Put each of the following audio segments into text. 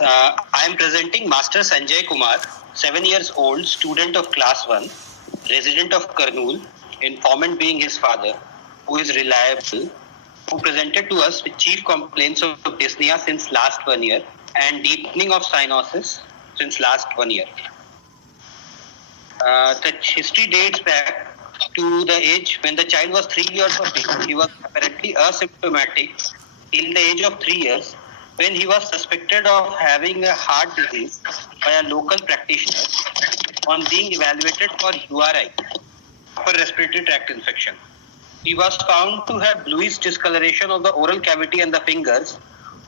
I am presenting Master Sanjay Kumar, 7 years old, student of class 1, resident of Kurnool, informant being his father, who is reliable, who presented to us with chief complaints of dyspnea since last 1 year and deepening of cyanosis since last 1 year. The history dates back to the age when the child was 3 years of age. He was apparently asymptomatic till the age of 3 years when he was suspected of having a heart disease by a local practitioner on being evaluated for URI, upper respiratory tract infection. He was found to have bluish discoloration of the oral cavity and the fingers,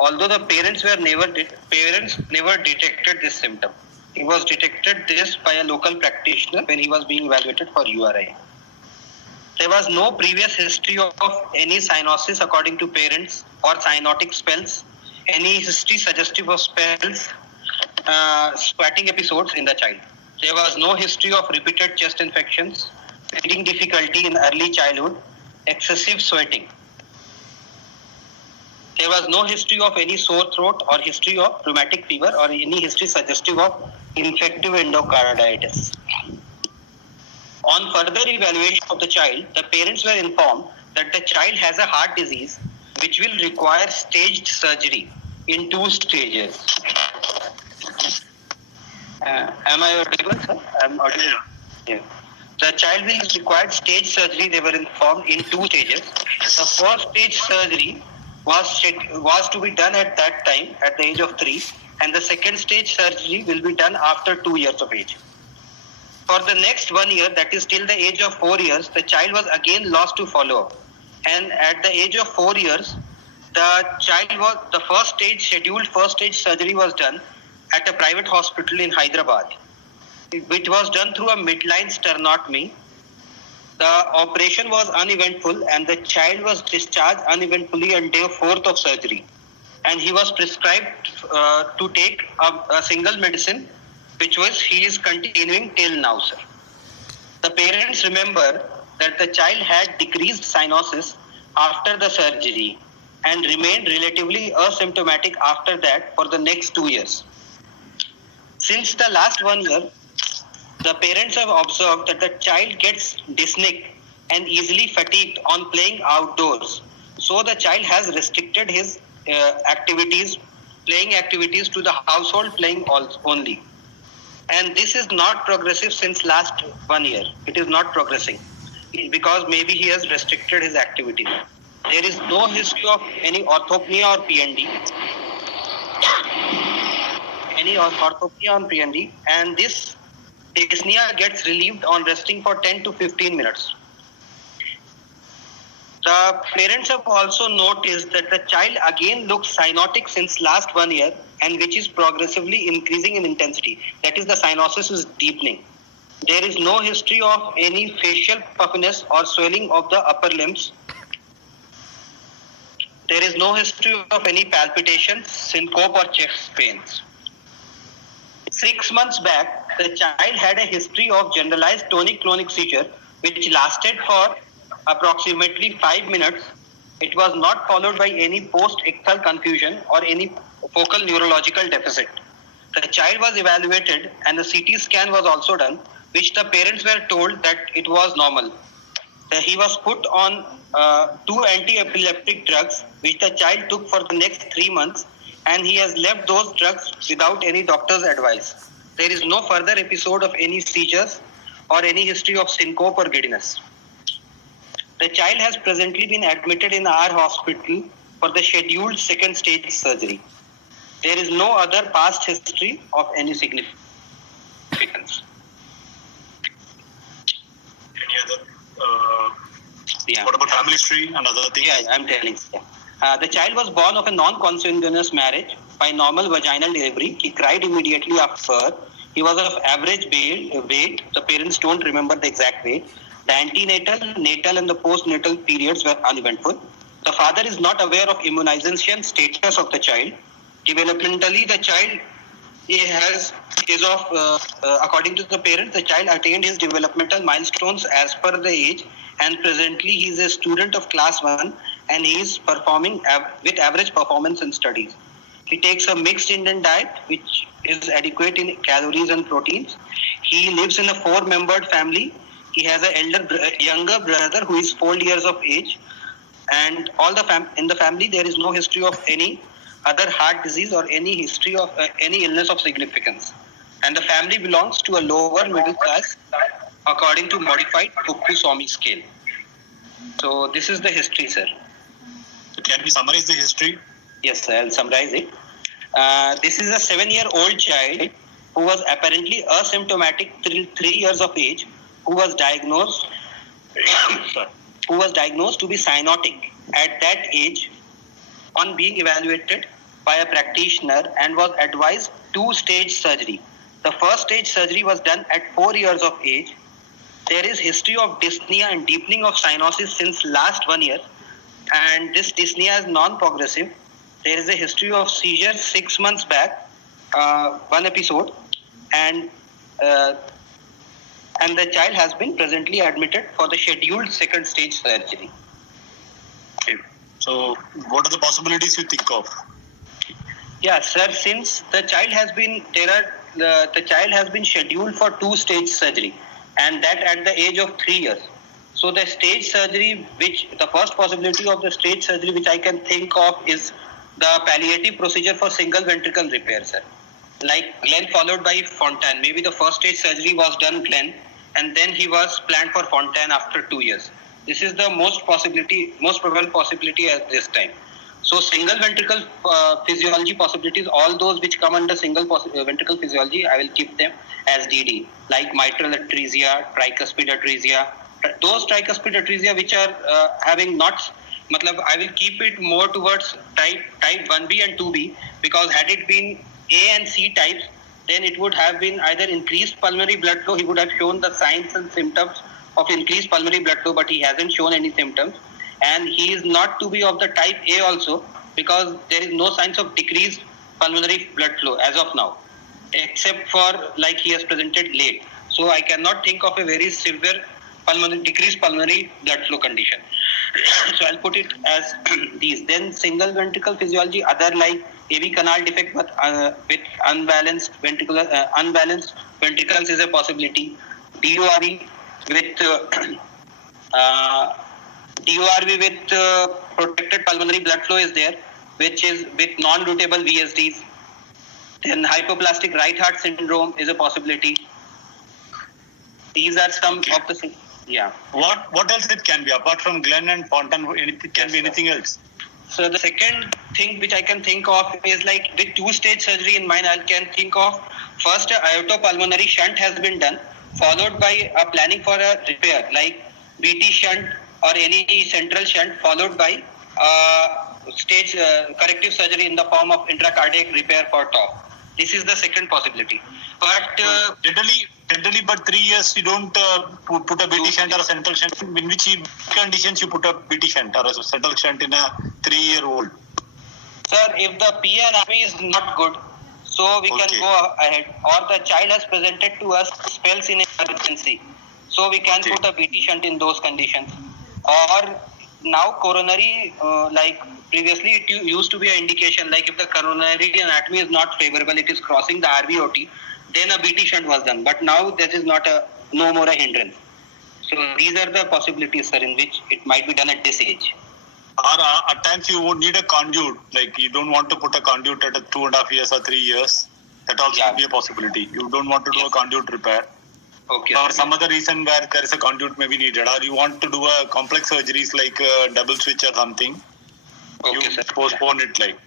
although the parents never detected this symptom. He was detected this by a local practitioner when he was being evaluated for URI. There was no previous history of any cyanosis according to parents or cyanotic spells, any history suggestive of spells, squatting episodes in the child. There was no history of repeated chest infections, breathing difficulty in early childhood, excessive sweating. There was no history of any sore throat or history of rheumatic fever or any history suggestive of infective endocarditis. On further evaluation of the child, the parents were informed that the child has a heart disease which will require staged surgery in 2 stages. Am I audible, sir? I'm audible. Yeah. The child will require stage surgery, they were informed, in 2 stages. The first stage surgery was to be done at that time, at the age of 3, and the second stage surgery will be done after 2 years of age. For the next 1 year, that is till the age of 4 years, the child was again lost to follow-up. And at the age of 4 years, the scheduled first stage surgery was done at a private hospital in Hyderabad. It was done through a midline sternotomy. The operation was uneventful and the child was discharged uneventfully on day 4th of surgery. And he was prescribed to take a single medicine, which he is continuing till now, sir. The parents remember that the child had decreased cyanosis after the surgery and remained relatively asymptomatic after that for the next 2 years. Since the last 1 year, the parents have observed that the child gets dyspneic and easily fatigued on playing outdoors. So the child has restricted his playing activities to the household playing only. And this is not progressive since last 1 year. It is not progressing because maybe he has restricted his activities. There is no history of any orthopnea or PND. And this dyspnea gets relieved on resting for 10 to 15 minutes. The parents have also noticed that the child again looks cyanotic since last 1 year and which is progressively increasing in intensity. That is, the cyanosis is deepening. There is no history of any facial puffiness or swelling of the upper limbs. There is no history of any palpitations, syncope or chest pains. 6 months back, the child had a history of generalized tonic-clonic seizure which lasted for approximately 5 minutes. It was not followed by any post-ictal confusion or any focal neurological deficit. The child was evaluated and the CT scan was also done, which the parents were told that it was normal. He was put on 2 anti-epileptic drugs, which the child took for the next 3 months, and he has left those drugs without any doctor's advice. There is no further episode of any seizures or any history of syncope or giddiness. The child has presently been admitted in our hospital for the scheduled second stage surgery. There is no other past history of any significance. Any other? What about family history and other things? Yeah, I'm telling you. The child was born of a non-consanguineous marriage by normal vaginal delivery. He cried immediately after. He was of average weight. The parents don't remember the exact weight. The antenatal, natal and the postnatal periods were uneventful. The father is not aware of immunization status of the child. Developmentally, the child according to the parents, the child attained his developmental milestones as per the age, and presently he is a student of class 1 and he is performing with average performance in studies. He takes a mixed Indian diet, which is adequate in calories and proteins. He lives in a 4-membered family. He has a younger brother who is 4 years of age, and all the in the family there is no history of any other heart disease or any history of any illness of significance. And the family belongs to a lower middle class according to modified Pukku-Swamy scale. So this is the history, sir. So can we summarize the history? Yes, sir, I'll summarize it. This is a 7-year-old child who was apparently asymptomatic till 3 years of age, who was diagnosed to be cyanotic at that age on being evaluated by a practitioner and was advised 2-stage surgery. The first stage surgery was done at 4 years of age. There is history of dyspnea and deepening of cyanosis since last 1 year, and this dyspnea is non-progressive. There is a history of seizure 6 months back, 1 episode, and the child has been presently admitted for the scheduled 2nd stage surgery. Okay. So what are the possibilities you think of? Yeah, sir. Since the child has been the child has been scheduled for 2-stage surgery, and that at the age of 3 years. So the stage surgery, the first possibility of the stage surgery which I can think of is the palliative procedure for single ventricle repair, sir. Like Glenn followed by Fontaine. Maybe the first stage surgery was done Glenn, and then he was planned for Fontaine after 2 years. This is the most probable possibility at this time. So single ventricle physiology possibilities, all those which come under single ventricle physiology, I will keep them as DD, like mitral atresia, tricuspid atresia. Those tricuspid atresia which are having knots, I will keep it more towards type 1B and 2B, because had it been A and C types, then it would have been either increased pulmonary blood flow. He would have shown the signs and symptoms of increased pulmonary blood flow, but he hasn't shown any symptoms. And he is not to be of the type A also, because there is no signs of decreased pulmonary blood flow as of now, except for like he has presented late. So I cannot think of a very severe decreased pulmonary blood flow condition. So I'll put it as these. Then single ventricle physiology, other like AV canal defect with unbalanced ventricles is a possibility. DORV with protected pulmonary blood flow is there, which is with non-routable VSDs. Then hypoplastic right heart syndrome is a possibility. These are some of the things. Yeah. What else it can be apart from Glenn and Fontaine? It can be anything else. So the second thing which I can think of is like with 2-stage surgery in mind, I can think of first a aortopulmonary shunt has been done, followed by a planning for a repair like BT shunt or any central shunt, followed by stage corrective surgery in the form of intracardiac repair for TOP. This is the second possibility. But generally, but 3 years you don't put a BT shunt or a central shunt. In which conditions you put a BT shunt or a central shunt in a 3-year-old? Sir, if the PA anatomy is not good, so we can go ahead. Or the child has presented to us spells in emergency, so we can put a BT shunt in those conditions. Or now coronary, like previously it used to be an indication, like if the coronary anatomy is not favorable, it is crossing the RVOT, then a BT shunt was done. But now that is no more a hindrance. So these are the possibilities, sir, in which it might be done at this age. Or at times you would need a conduit, like you don't want to put a conduit at 2.5 years or 3 years. That also could be a possibility. You don't want to do a conduit repair. Okay. Or some other reason where there is a conduit may be needed, or you want to do a complex surgeries like a double switch or something. Okay, you postpone it like.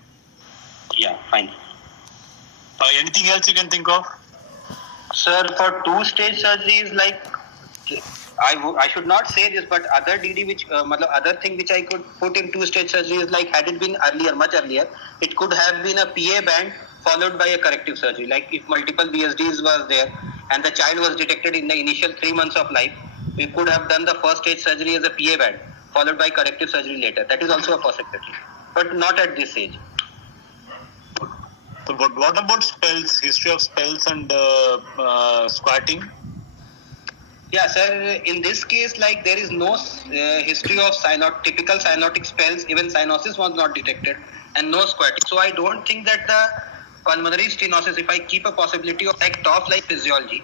Yeah, fine. Anything else you can think of? Sir, for 2-stage surgeries, like I should not say this, but other DD which other thing which I could put in 2-stage surgery is like had it been much earlier, it could have been a PA band followed by a corrective surgery. Like if multiple VSDs was there and the child was detected in the initial 3 months of life, we could have done the first stage surgery as a PA band followed by corrective surgery later. That is also a possibility, but not at this age. So, but what about spells? History of spells and squatting? Yeah, sir. In this case, like there is no history of typical cyanotic spells. Even cyanosis was not detected, and no squatting. So I don't think that the pulmonary stenosis, if I keep a possibility of like top-like physiology,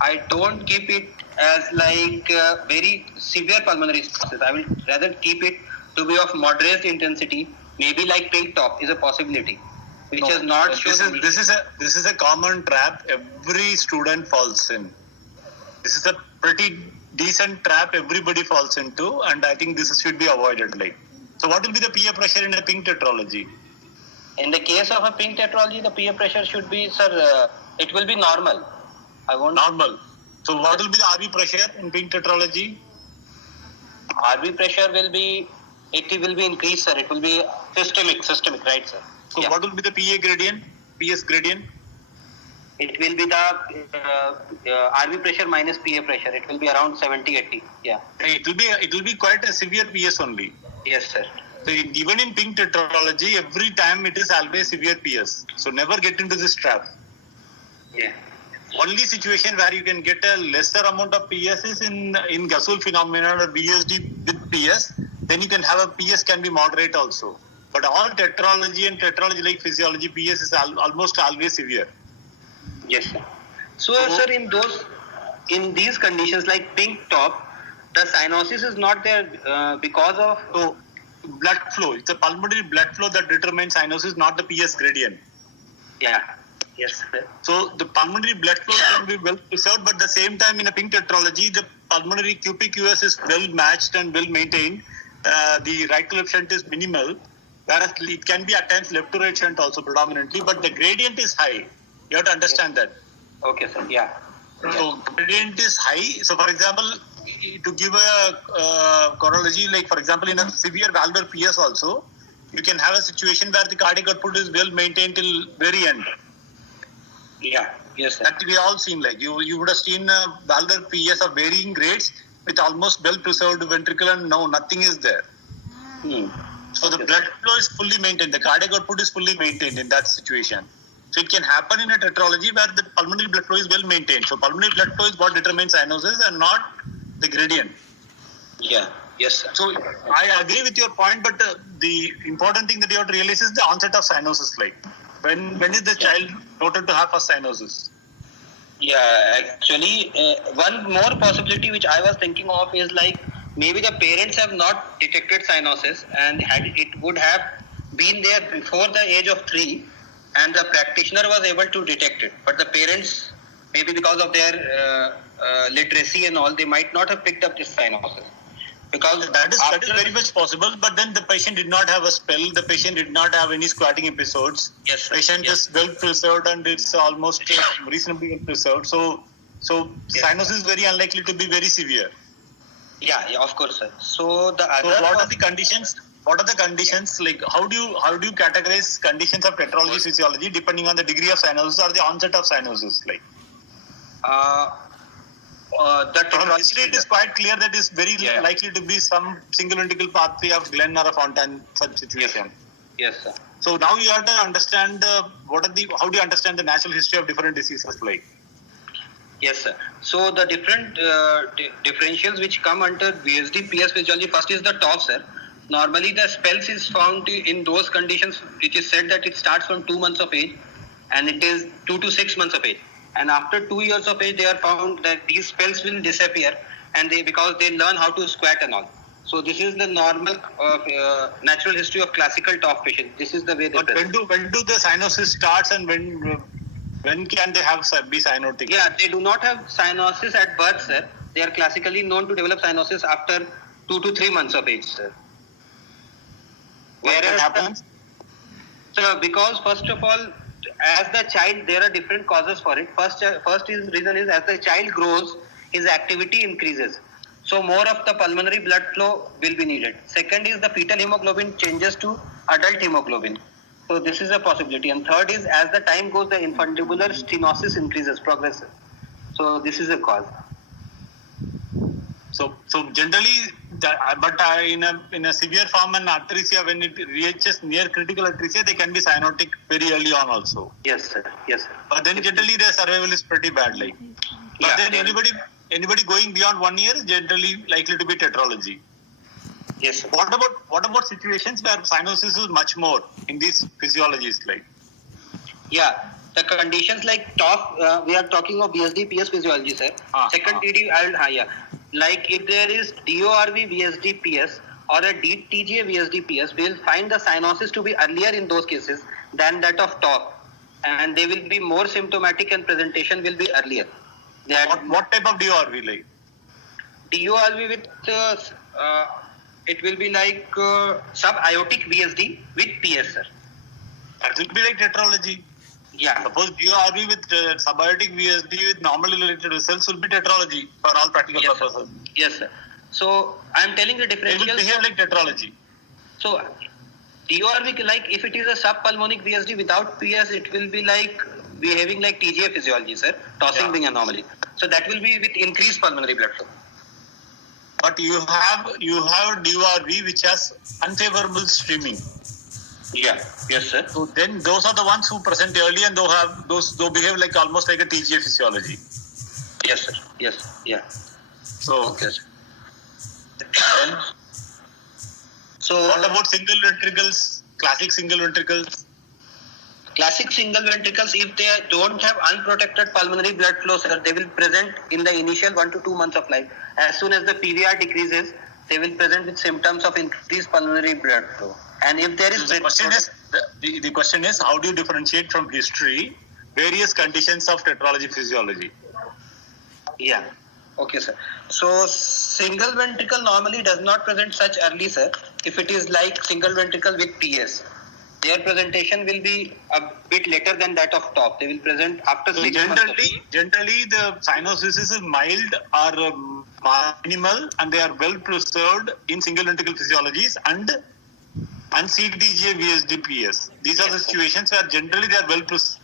I don't keep it as like very severe pulmonary stenosis. I will rather keep it to be of moderate intensity, maybe like pink top is a possibility, which No, is not this is a common trap every student falls in. This is a pretty decent trap everybody falls into, and I think this should be avoided. Like, so what will be the PA pressure in a pink tetralogy? In the case of a pink tetralogy, the PA pressure should be, sir, it will be normal. I won't. Normal. So what will be the RV pressure in pink tetralogy? RV pressure will be, it will be increased, sir. It will be systemic, right, sir? So what will be the PA gradient, PS gradient? It will be the RV pressure minus PA pressure. It will be around 70-80. Yeah. It will be quite a severe PS only. Yes, sir. So even in pink tetralogy, every time it is always severe PS. So never get into this trap. Yeah. Only situation where you can get a lesser amount of PS is in Gasul phenomenon or BSD with PS. Then you can have a PS can be moderate also. But all tetralogy and tetralogy like physiology, PS is almost always severe. Yes, sir. So, sir, in these conditions like pink top, the cyanosis is not there because of So blood flow. It's a pulmonary blood flow that determines cyanosis, not the PS gradient. Yeah. Yes, sir. So the pulmonary blood flow can be well preserved, but at the same time in a pink tetralogy, the pulmonary QPQS is well matched and well maintained. The right to left shunt is minimal, whereas it can be at times left to right shunt also predominantly, but the gradient is high. You have to understand that. Okay, sir. Yeah. So gradient is high. So for example, to give a chronology, like for example in a severe valvular PS also, you can have a situation where the cardiac output is well maintained till very end. Yeah. Yes, sir. That we all seen, like you would have seen valvular PS of varying grades with almost well preserved ventricle and no, nothing is there. So the blood flow is fully maintained, the cardiac output is fully maintained in that situation. So it can happen in a tetralogy where the pulmonary blood flow is well maintained. So pulmonary blood flow is what determines cyanosis and not the gradient. Yeah. Yes, sir. So I agree with your point, but the important thing that you have to realize is the onset of cyanosis. Like when is the child noted to have a cyanosis? Yeah, actually, one more possibility which I was thinking of is like maybe the parents have not detected cyanosis and it would have been there before the age of 3 and the practitioner was able to detect it. But the parents, maybe because of their literacy and all, they might not have picked up this cyanosis. Because that is very much possible, but then the patient did not have a spell, the patient did not have any squatting episodes. Yes, patient is well preserved and it's almost reasonably well preserved. So cyanosis is very unlikely to be very severe. Yeah, of course, sir. So the other what are the conditions? What are the conditions? Like how do you categorize conditions of tetralogy physiology depending on the degree of cyanosis or the onset of cyanosis? Like from history, it is quite clear that it's very likely to be some single ventricle pathway of Glenn or a Fontan such situation. Yes, sir. So now you have to understand how do you understand the natural history of different diseases like? Yes, sir. So the different differentials which come under VSD PS physiology, first is the top, sir. Normally the spells is found in those conditions which is said that it starts from 2 months of age and it is 2 to 6 months of age. And after 2 years of age, they are found that these spells will disappear, and because they learn how to squat and all. So this is the normal natural history of classical top patients. This is the way they. But when do the cyanosis starts and when can they be cyanotic? Yeah, they do not have cyanosis at birth, sir. They are classically known to develop cyanosis after 2 to 3 months of age, sir. Where it happens? So because first of all, as the child, there are different causes for it. First reason is as the child grows, his activity increases. So more of the pulmonary blood flow will be needed. Second is the fetal hemoglobin changes to adult hemoglobin. So this is a possibility. And third is as the time goes, the infundibular stenosis increases, progresses. So this is a cause. So generally, in a severe form and atresia, when it reaches near critical atresia, they can be cyanotic very early on also. Yes, sir. Yes, sir. But then generally their survival is pretty bad. Like, but then anybody going beyond 1 year is generally likely to be tetralogy. Yes, sir. What about situations where cyanosis is much more in these physiologies like? Yeah, the conditions like TOF, we are talking of VSD PS physiology, sir. Second TD, yeah. Like if there is DORV VSD PS or a DTGA VSD PS, we will find the cyanosis to be earlier in those cases than that of TOF, and they will be more symptomatic and presentation will be earlier. What type of DORV like? DORV with it will be like sub-aortic VSD with PS, sir. That will be like tetralogy. Yeah. Suppose DORV with subaortic VSD with normally related results will be tetralogy for all practical purposes. Yes, sir. So I am telling the differential. They will behave like tetralogy. So DORV, like if it is a subpulmonic VSD without PS, it will be like behaving like TGA physiology, sir. Tossing being anomaly. So that will be with increased pulmonary blood flow. But you have DORV which has unfavorable streaming. Yeah. Yes, sir. So then those are the ones who present early and they behave like almost like a TGA physiology. Yes, sir. Yes. Yeah. So Okay, sir. So what about single ventricles? Classic single ventricles? Classic single ventricles, if they don't have unprotected pulmonary blood flow, sir, they will present in the initial 1 to 2 months of life. As soon as the PVR decreases, they will present with symptoms of increased pulmonary blood flow. And if there is... The question is, how do you differentiate from history various conditions of tetralogy physiology? Yeah. Okay, sir. So, single ventricle normally does not present such early, sir. If it is like single ventricle with PS, their presentation will be a bit later than that of TOF. They will present after 6 months. Generally, the cyanosis is mild or minimal, and they are well preserved in single ventricle physiologies and CTGA VSD PS. These are the situations where generally they are well preserved,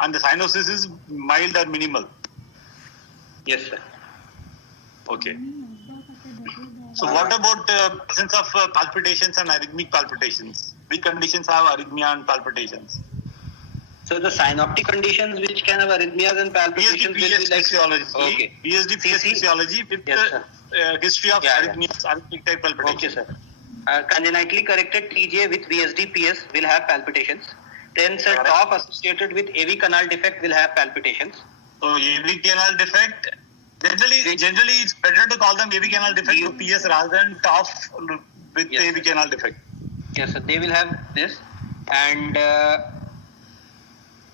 and the cyanosis is mild or minimal. Yes, sir. Okay. So what about presence of palpitations and arrhythmic palpitations? Which conditions have arrhythmia and palpitations? So the synoptic conditions which can have arrhythmias and palpitations VSD PS physiology. Okay. VSD PS physiology with history of arrhythmias, arrhythmic type palpitations. Okay, sir. Congenitally corrected TGA with VSD PS will have palpitations. Then, sir, TOF associated with AV canal defect will have palpitations. So AV canal defect. Generally, it's better to call them AV canal defect to PS rather than TOF with AV canal defect. Yes, sir. They will have this, and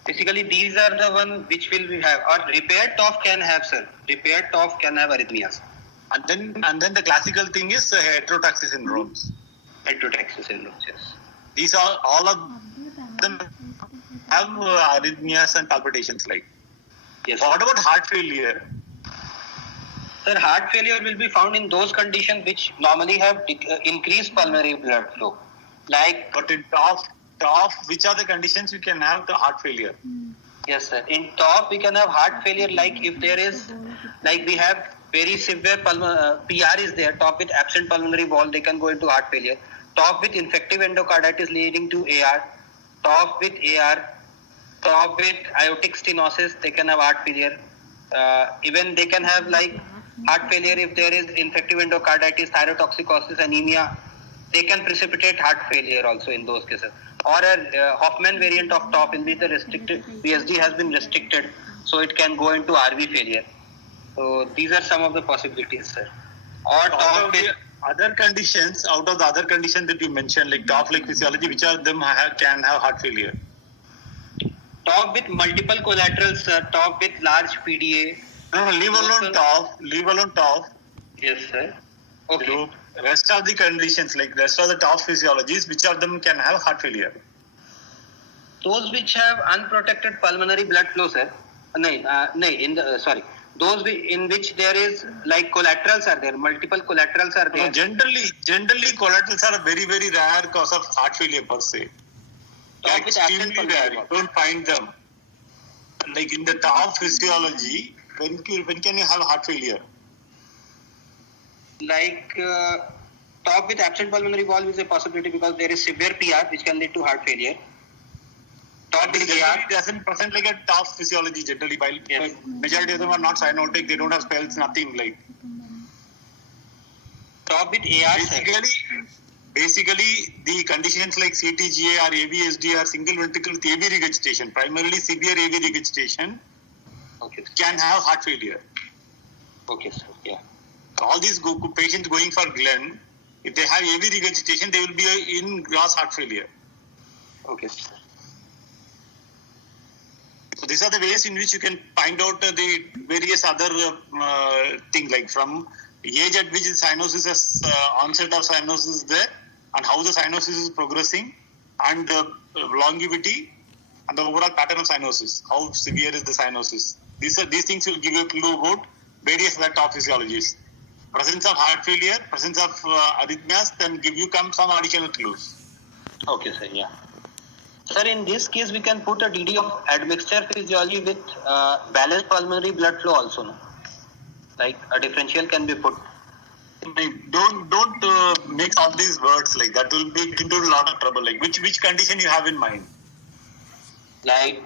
basically these are the one which will we have. Or repaired TOF can have, sir. Repaired TOF can have arrhythmias. And then the classical thing is heterotaxy syndromes. Heterotaxy syndromes, yes. These are all of them have arrhythmias and palpitations like. Yes. What about heart failure? Sir, heart failure will be found in those conditions which normally have increased pulmonary blood flow. But in TOF, which are the conditions you can have the heart failure? Yes, sir. In TOF, we can have heart failure like if there is, like we have very severe PR is there, TOF with absent pulmonary wall, they can go into heart failure. TOF with infective endocarditis leading to AR, TOF with AR, TOF with aortic stenosis, they can have heart failure. Even they can have like heart failure if there is infective endocarditis, thyrotoxicosis, anemia. They can precipitate heart failure also in those cases. Or a Hoffman variant of TOF in which the restricted VSD has been restricted, so it can go into RV failure. So these are some of the possibilities, sir. Or out of the other conditions that you mentioned, like TOF like physiology, which of them can have heart failure? TOF with multiple collaterals, sir. TOF with large PDA. No, leave alone TOF. Yes, sir. Okay. So, rest of the conditions, like rest of the TOF physiologies, which of them can have heart failure? Those which have unprotected pulmonary blood flow, sir. Those in which there is like collaterals are there, multiple collaterals are there. No, generally collaterals are a very, very rare cause of heart failure per se. Extremely rare. You don't find them. Like in the TOF physiology, when can you have heart failure? Like TOF with absent pulmonary valve is a possibility because there is severe PR which can lead to heart failure. TOF with AR doesn't present like a TOF physiology generally. While majority of them are not cyanotic, they don't have spells, nothing like. stop with AR. Basically, the conditions like CTGA or AVSD or single ventricle with AV regurgitation, primarily severe AV regurgitation, Okay. can have heart failure. Okay, sir. Yeah. All these patients going for Glenn, if they have AV regurgitation, they will be in gross heart failure. Okay, sir. So these are the ways in which you can find out the various other things, like from age at which the cyanosis has onset of cyanosis is there, and how the cyanosis is progressing, and longevity, and the overall pattern of cyanosis. How severe is the cyanosis? These things will give you a clue about various other physiologies. Presence of heart failure, presence of arrhythmias, then give you some additional clues. Okay, sir. Yeah. Sir, in this case, we can put a DD of admixture physiology with balanced pulmonary blood flow also, no? Like a differential can be put. Don't mix all these words like that. Will be into a lot of trouble. Like which condition you have in mind? Like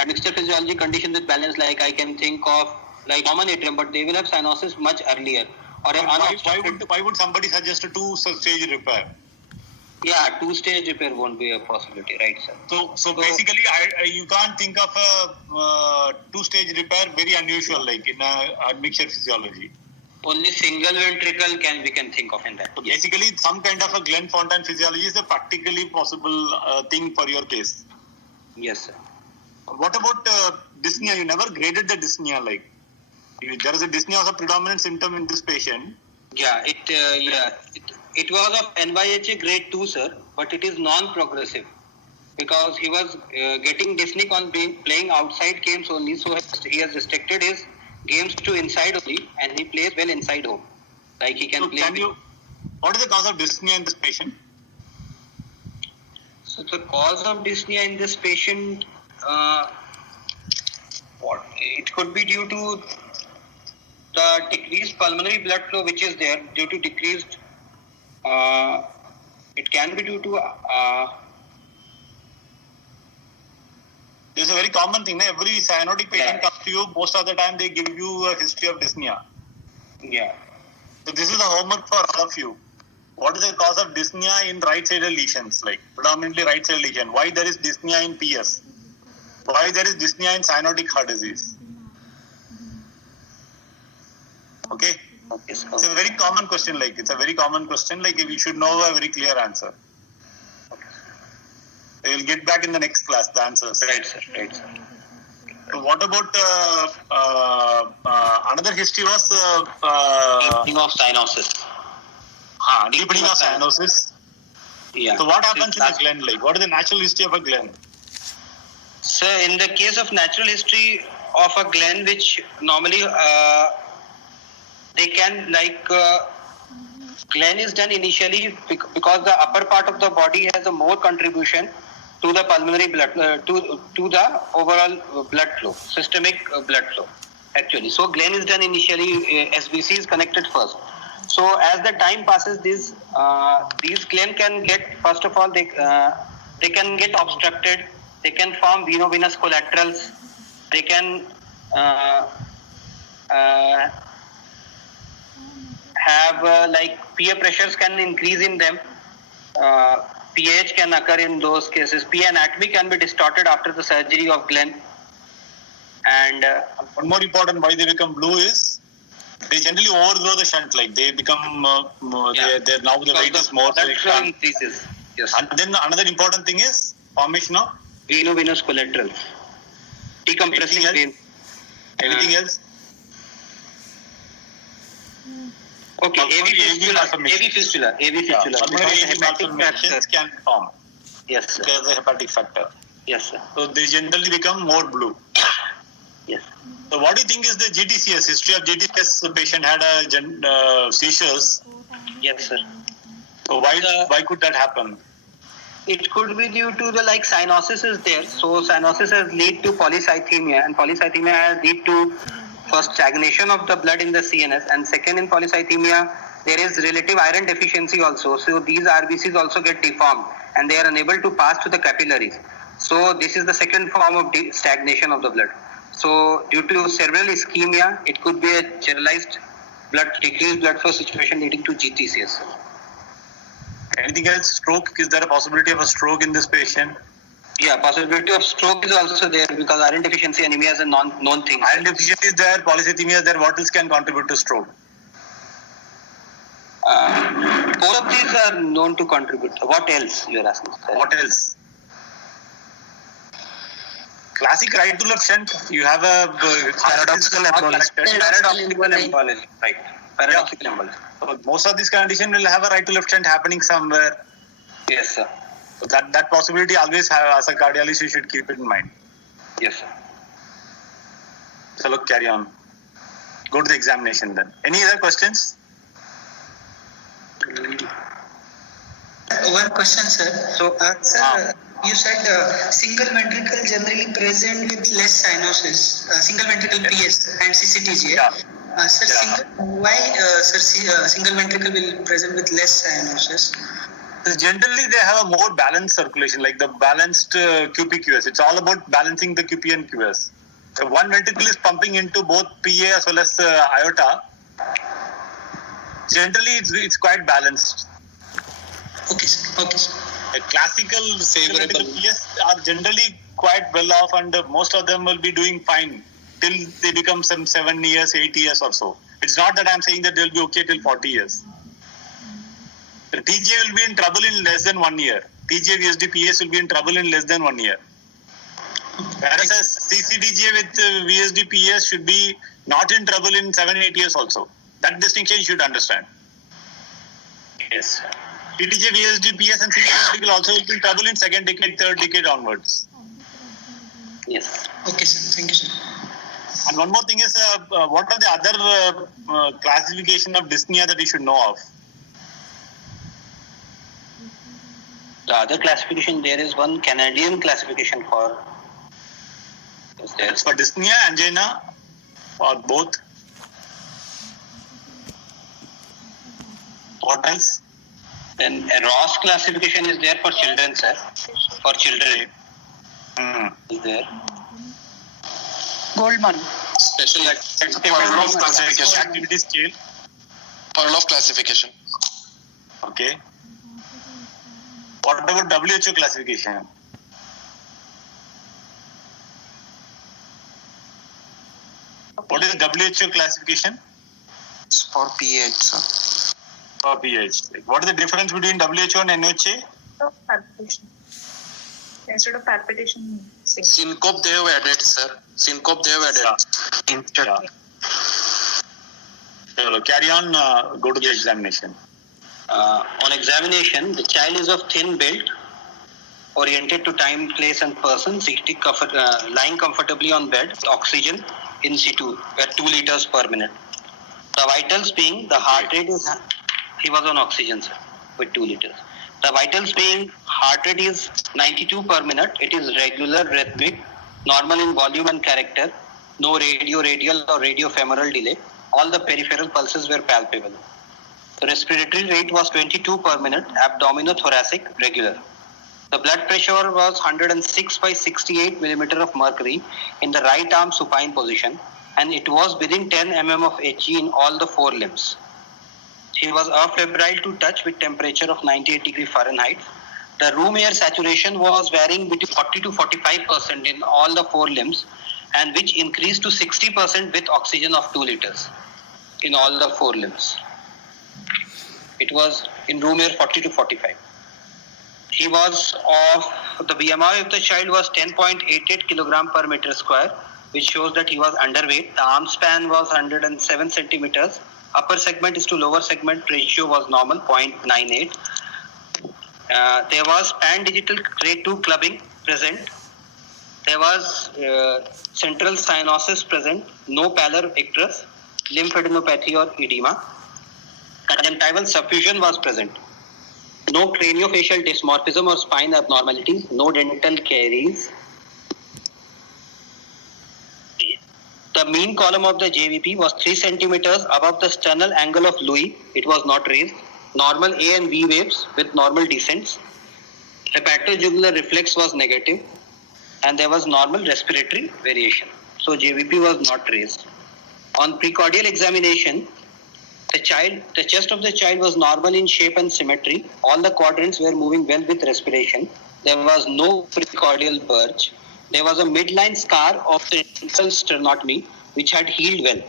admixture physiology condition with balance, like I can think of like common atrium, but they will have cyanosis much earlier. Or why would somebody suggest a two-stage repair? Yeah, two-stage repair won't be a possibility, right, sir? So basically, you can't think of a two-stage repair. Very unusual, like in admixture physiology. Only single ventricle we can think of in that. So basically, some kind of a Glenn-Fontaine physiology is a practically possible thing for your case. Yes, sir. What about dyspnea? You never graded the dyspnea, like there is a dyspnea as a predominant symptom in this patient. Yeah, it was of NYHA grade 2, sir, but it is non-progressive because he was getting dyspneic on playing outside games only, so he has restricted his games to inside only, and he plays well inside home. Like he can play. What is the cause of dyspnea in this patient? So the cause of dyspnea in this patient, it could be due to the decreased pulmonary blood flow which is there due to decreased. It can be due to. This is a very common thing. Every cyanotic patient comes to you. Most of the time, they give you a history of dyspnea. Yeah. So this is the homework for all of you. What is the cause of dyspnea in right-sided lesions, like predominantly right-sided lesion? Why there is dyspnea in PS? Why there is dyspnea in cyanotic heart disease? Okay. Okay. It's a very common question. Like we should know a very clear answer. We will get back in the next class the answers. Right, sir. So what about another history was Deepening of cyanosis. Deepening of cyanosis. Yeah. So what happens in a Glenn? Like what is the natural history of a Glenn? Sir, in the case of natural history of a Glenn, which normally they can Glenn is done initially because the upper part of the body has a more contribution to the pulmonary blood to the overall blood flow, systemic blood flow actually. So Glenn is done initially, SBC is connected first. So as the time passes, these Glenn can get, first of all, they can get obstructed, they can form veno-venous collaterals, they can have peer pressures can increase in them. pH can occur in those cases. P anatomy can be distorted after the surgery of Glenn. And one more important why they become blue is they generally overgrow the shunt, like they become they're now the weight is more. Blood flow increases. Yes. And then another important thing is formation of veno-venous collaterals, decompressing veins. Anything else? Okay, AV fistula. Pulmonary AV malformations can form. Yes, sir. Because of the hepatic factor. Yes, sir. So they generally become more blue. Yes. So what do you think is the GTCS? History of GTCS? The patient had a seizures. Yes, sir. So why could that happen? It could be due to the cyanosis is there. So cyanosis has lead to polycythemia, and polycythemia has lead to first stagnation of the blood in the CNS, and second in polycythemia there is relative iron deficiency also. So these RBCs also get deformed and they are unable to pass to the capillaries. So this is the second form of stagnation of the blood. So due to cerebral ischemia, it could be a generalized decreased blood flow situation leading to GTCS. Anything else? Stroke? Is there a possibility of a stroke in this patient? Yeah, possibility of stroke is also there because iron deficiency anemia is a known thing. Iron deficiency is there, polycythemia is there. What else can contribute to stroke? Both of these are known to contribute. What else you are asking? What else? Classic right to left shunt. You have a paradoxical embolism. Right. Paradoxical embolism. So most of these conditions will have a right to left shunt happening somewhere. Yes, sir. So that possibility always have, as a cardiologist, you should keep it in mind. Yes, sir. So look, carry on. Go to the examination then. Any other questions? One question, sir. So, sir, you said single ventricle generally present with less cyanosis, single ventricle PS and CCTG. Yeah. Sir, why single ventricle will present with less cyanosis? Generally, they have a more balanced circulation, like the balanced QP-QS. It's all about balancing the QP and QS. So one ventricle is pumping into both PA as well as aorta. Generally, it's quite balanced. Okay, sir. Okay, sir. A classical ventricle PS are generally quite well off, and most of them will be doing fine till they become some 7 years, 8 years or so. It's not that I'm saying that they'll be okay till 40 years. The TGA will be in trouble in less than 1 year. TGA VSD PS will be in trouble in less than 1 year. Whereas a CCTGA with VSD PS should be not in trouble in 7-8 years also. That distinction you should understand. yes. TTJ VSD PS and CCTGA will also be in trouble in second decade, third decade onwards. Yes. Okay, sir. Thank you, sir. And one more thing is, what are the other classification of dyspnea that you should know of? The other classification, there is one Canadian classification for. It's for dyspnea, angina, or both. What else? Then a Ross classification is there for children, sir. For children, is there. Goldman. Special Pavlov classification. Activity scale. Pavlov classification. Okay. What about WHO classification? What is WHO classification? It's for pH, sir. For pH. What is the difference between WHO and NOHA? Palpitation. Instead of palpitation, Syncope they have added, sir. Syncope they have added. Yeah. So carry on. Go to the examination. On examination, the child is of thin build, oriented to time, place, and person, lying comfortably on bed, oxygen in situ at 2 liters per minute. The vitals being the heart rate is, he was on oxygen, sir, with 2 liters. The vitals being heart rate is 92 per minute. It is regular, rhythmic, normal in volume and character, no radial or radiofemoral delay. All the peripheral pulses were palpable. The respiratory rate was 22 per minute, abdominothoracic, regular. The blood pressure was 106 by 68 millimeter of mercury in the right arm supine position, and it was within 10 mm of Hg in all the 4 limbs. He was afebrile to touch with temperature of 98 degree Fahrenheit. The room air saturation was varying between 40 to 45% in all the 4 limbs, and which increased to 60% with oxygen of 2 liters in all the 4 limbs. It was in room air 40 to 45. He was the BMI of the child was 10.88 kilogram per meter square, which shows that he was underweight. The arm span was 107 centimeters. Upper segment is to lower segment ratio was normal, 0.98. There was pan-digital grade 2 clubbing present. There was central cyanosis present, no pallor icterus, lymphadenopathy or edema. Conjunctival suffusion was present. No craniofacial dysmorphism or spine abnormalities, no dental caries. The mean column of the JVP was 3 centimeters above the sternal angle of Louis. It was not raised. Normal A and V waves with normal descents. Hepatojugular reflex was negative, and there was normal respiratory variation. So JVP was not raised. On precordial examination, The chest of the child was normal in shape and symmetry. All the quadrants were moving well with respiration. There was no precordial bulge. There was a midline scar of the intral sternotomy which had healed well.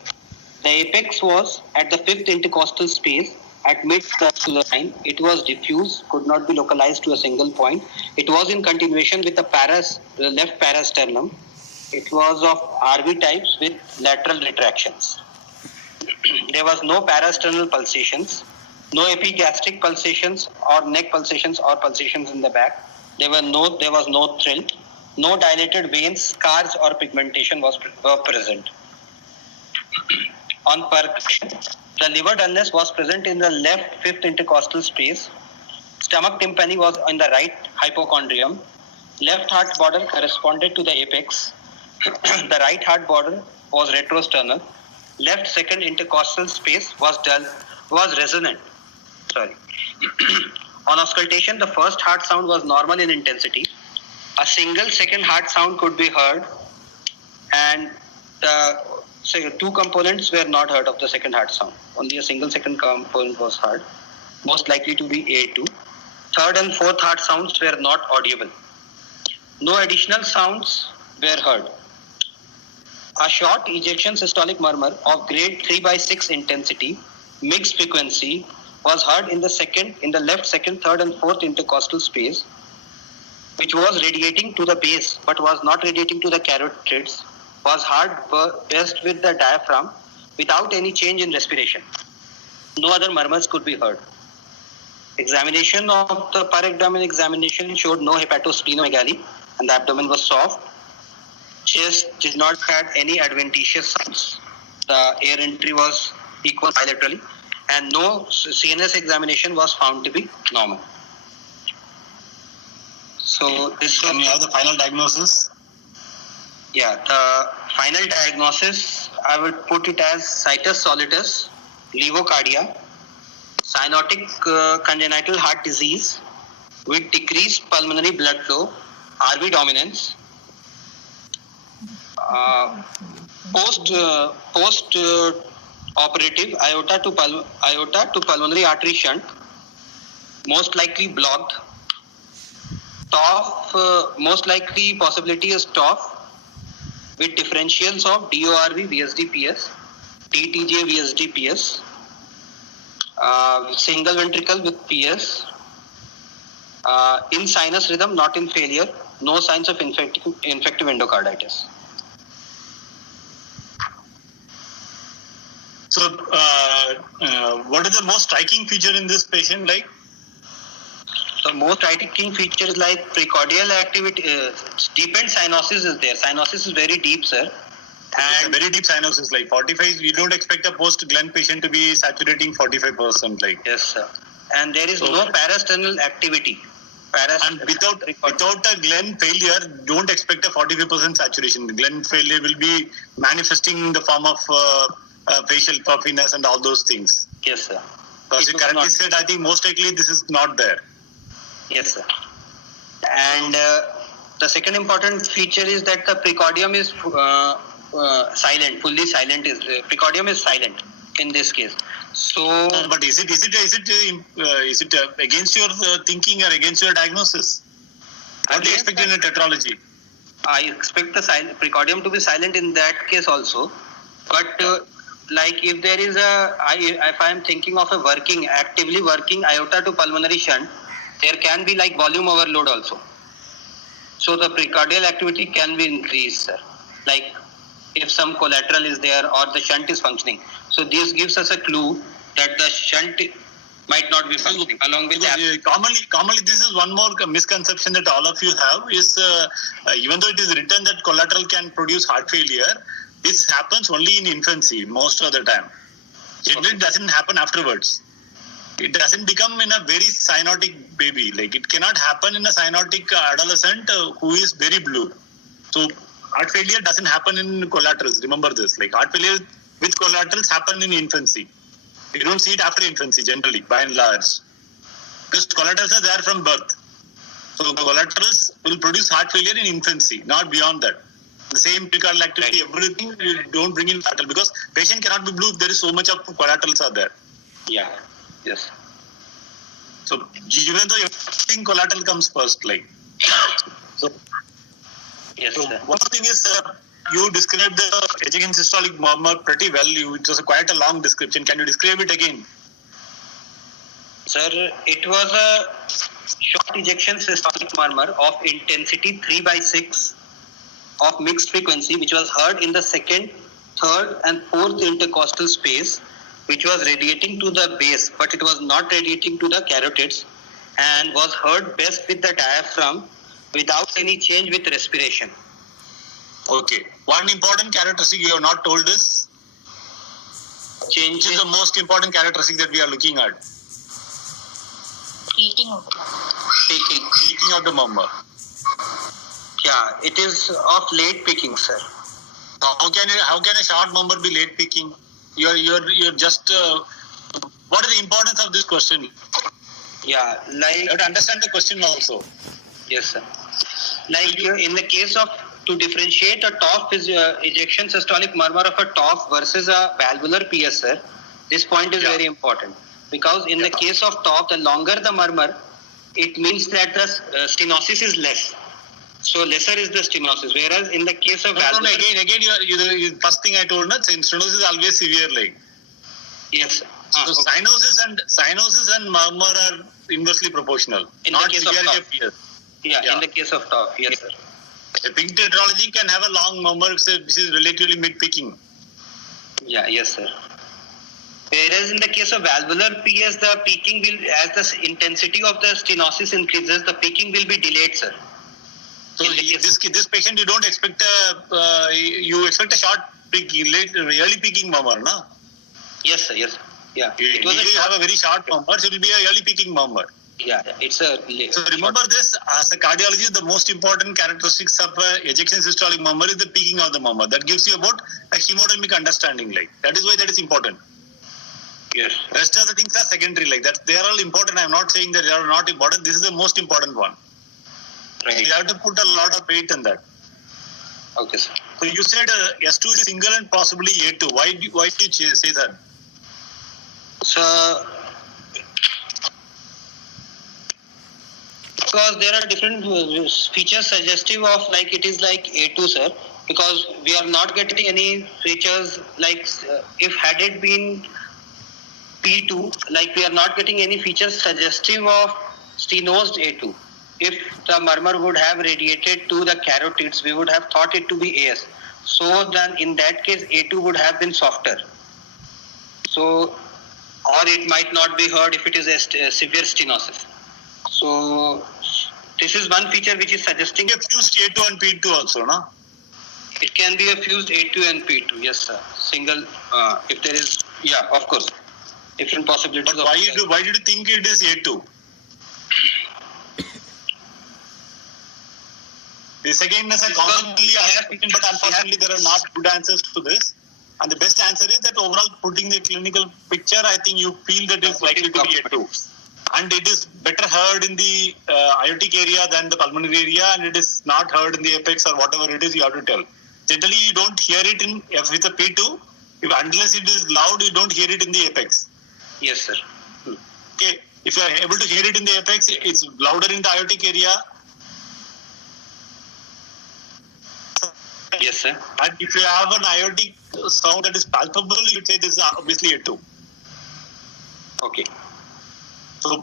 The apex was at the fifth intercostal space at mid-capsular line. It was diffuse, could not be localized to a single point. It was in continuation with the left parasternum. It was of RV types with lateral retractions. There was no parasternal pulsations, no epigastric pulsations or neck pulsations or pulsations in the back. There was no thrill. No dilated veins, scars or pigmentation were present. On percussion, the liver dullness was present in the left fifth intercostal space. Stomach tympani was in the right hypochondrium. Left heart border corresponded to the apex. The right heart border was retrosternal. Left second intercostal space was resonant. On auscultation, the first heart sound was normal in intensity. A single second heart sound could be heard, and the two components were not heard of the second heart sound. Only a single second component was heard, most likely to be A2. Third and fourth heart sounds were not audible. No additional sounds were heard. A short ejection systolic murmur of grade 3/6 intensity, mixed frequency, was heard in the left second, third and fourth intercostal space, which was radiating to the base but was not radiating to the carotids, was heard best with the diaphragm without any change in respiration. No other murmurs could be heard. Examination of the per abdomen examination showed no hepatosplenomegaly and the abdomen was soft. Chest did not have any adventitious sounds. The air entry was equal bilaterally and no CNS examination was found to be normal. So this Can we have the final diagnosis? Yeah, the final diagnosis, I would put it as situs solitus, levocardia, cyanotic congenital heart disease with decreased pulmonary blood flow, RV dominance, post operative aorta to pulmonary artery shunt, most likely blocked. TOF, most likely possibility is TOF with differentials of DORV VSD PS, DTJ VSD PS, single ventricle with PS, in sinus rhythm, not in failure, no signs of infective endocarditis. So, what is the most striking feature in this patient like? The most striking feature is like precordial activity, deepened cyanosis is there. Cyanosis is very deep, sir. And very deep cyanosis, like 45, you don't expect a post-Glenn patient to be saturating 45%, like. Yes, sir. And there is no parasternal activity. And without a Glenn failure, don't expect a 45% saturation. The Glenn failure will be manifesting in the form of facial puffiness and all those things. Yes, sir. Because you correctly said, I think most likely this is not there. Yes, sir. And the second important feature is that the precordium is silent, fully silent. Precordium is silent in this case. So, but is it against your thinking or against your diagnosis? What do you expect in a tetralogy? I expect the precordium to be silent in that case also. But like if there is if I am thinking of actively working aorta to pulmonary shunt, there can be like volume overload also. So the precordial activity can be increased, sir. Like if some collateral is there or the shunt is functioning. So this gives us a clue that the shunt might not be functioning along with that. Commonly, this is one more misconception that all of you have is even though it is written that collateral can produce heart failure, this happens only in infancy most of the time. It doesn't happen afterwards. It doesn't become in a very cyanotic baby. Like it cannot happen in a cyanotic adolescent who is very blue. So heart failure doesn't happen in collaterals. Remember this. Like heart failure with collaterals happen in infancy. You don't see it after infancy generally, by and large. Because collaterals are there from birth. So the collaterals will produce heart failure in infancy, not beyond that. The same precordial activity, everything you don't bring in collateral because patient cannot be blue if there is so much of collaterals are there. Yeah. Yes. So even though everything collateral comes first, like. So, Yes, so sir. one thing is, you described the ejection systolic murmur pretty well. It was quite a long description. Can you describe it again? Sir, it was a short ejection systolic murmur of intensity 3/6 of mixed frequency, which was heard in the second, third, and fourth intercostal space, which was radiating to the base, but it was not radiating to the carotids, and was heard best with the diaphragm without any change with respiration. Okay. One important characteristic you have not told us. Change Which is the most important characteristic that we are looking at? Peaking of the peaking. Peaking of the murmur. Yeah, it is of late peaking, sir. How can a short murmur be late peaking? You're just. What is the importance of this question? Yeah, like You have to understand the question also. yes, sir. Like in the case of to differentiate a TOF ejection systolic murmur of a TOF versus a valvular PS, sir, this point is very important because in the case of TOF, the longer the murmur, it means that the stenosis is less. So lesser is the stenosis. Whereas in the case of valvular, Again, you first thing I told, stenosis is always severe, like. yes, sir. So Okay. cyanosis and murmur are inversely proportional, In the not case of severity TOF. of PS. Yeah, in the case of TOF, yes, sir. A pink tetralogy can have a long murmur, which is relatively mid-peaking. Yeah, yes, sir. Whereas in the case of valvular PS, the peaking will, as the intensity of the stenosis increases, the peaking will be delayed, sir. So this patient, you don't expect you expect a short peaking, early peaking murmur, no? Yes, sir. Yes, sir. Yeah. It will have a very short murmur, so it will be a early peaking murmur. Yeah, it's a. So remember this, as a cardiologist, the most important characteristics of ejection systolic murmur is the peaking of the murmur. That gives you about a hemodynamic understanding, like. That is why that is important. Yes. Rest of the things are secondary, like that. They are all important. I am not saying that they are not important. This is the most important one. Right. You have to put a lot of weight on that. Okay, sir. So you said S2 is single and possibly A2. Why do you say that? So, because there are different features suggestive of like it is like A2, sir. Because we are not getting any features like if had it been P2, like we are not getting any features suggestive of stenosed A2. If the murmur would have radiated to the carotids, we would have thought it to be AS. So then in that case, A2 would have been softer. So, or it might not be heard if it is a severe stenosis. So, this is one feature which is suggesting A fused A2 and P2 also, no? it can be a fused A2 and P2. Yes, sir. Single, if there is, yeah, of course, different possibilities. But why did you think it is A2? This again is a commonly asked question, but unfortunately there are not good answers to this. And the best answer is that overall putting the clinical picture, I think you feel that it's likely to be A2. And it is better heard in the aortic area than the pulmonary area, and it is not heard in the apex or whatever it is you have to tell. Generally, you don't hear it in with a P2. Unless it is loud, you don't hear it in the apex. Yes, sir. Okay. If you are able to hear it in the apex, it's louder in the aortic area. Yes, sir. And if you have an aortic sound that is palpable, you would say this is obviously A2. Okay. So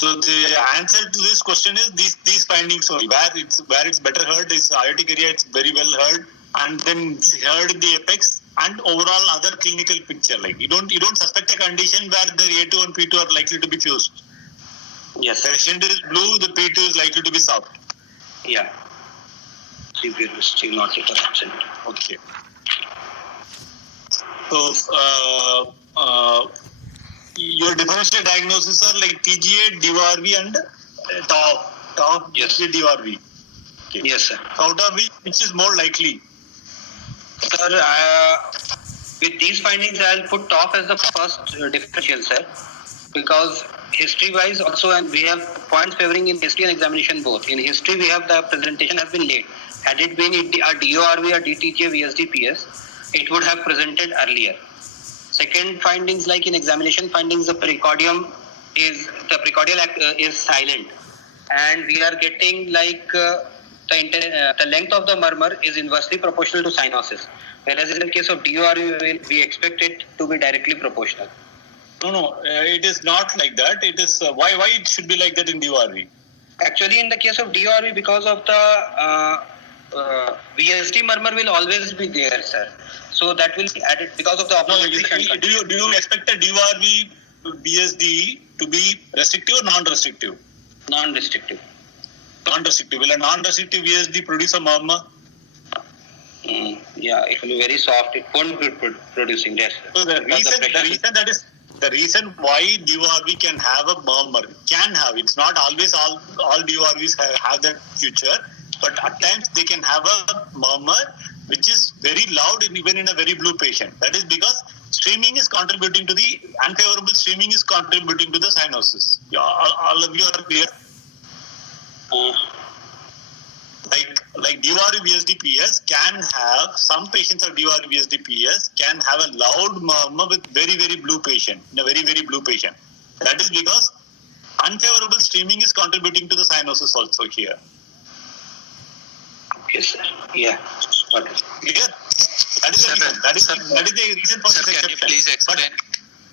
the answer to this question is these findings only. Where it's better heard is aortic area, it's very well heard, and then it's heard in the apex, and overall other clinical picture. Like you don't suspect a condition where the A2 and P2 are likely to be fused. Yes, The sir. patient is blue, the P2 is likely to be soft. Yeah. Severe stenotic or absent. Okay. So your differential diagnoses are like TGA, DORV, and TOF, Yes. DORV. Okay. Yes, sir. So out of which is more likely? Sir, with these findings, I'll put TOF as the first differential, sir, because history-wise also, and we have points favoring in history and examination both. In history, we have the presentation has been late. Had it been a DORV or DTJ VSD PS, it would have presented earlier. Second findings, like in examination findings, the precordial is silent, and we are getting like the length of the murmur is inversely proportional to cyanosis, whereas in the case of DORV we expect it to be directly proportional. No, it is not like that. It is why it should be like that in DORV? Actually, in the case of DORV, because of the VSD murmur will always be there, sir. So that will be added because of the opposite. Do you expect a DORV VSD to be restrictive or non-restrictive? Non-restrictive. Non-restrictive. Will a non-restrictive VSD produce a murmur? Yeah, it will be very soft. It won't be producing that. So the reason why DORV can have a murmur, it's not always all DORVs have that feature, but at times they can have a murmur which is very loud even in a very blue patient. That is because streaming is contributing to the unfavorable streaming is contributing to the cyanosis. Yeah, all of you are clear? Like DORV VSD PS can have, some patients of DORV VSD PS can have a loud murmur with very, very blue patient, in a very, very blue patient. That is because unfavorable streaming is contributing to the cyanosis also here. Yes, sir. Yeah. Okay. Clear? That is the reason. That is the reason for Sir, this can you exception. please explain?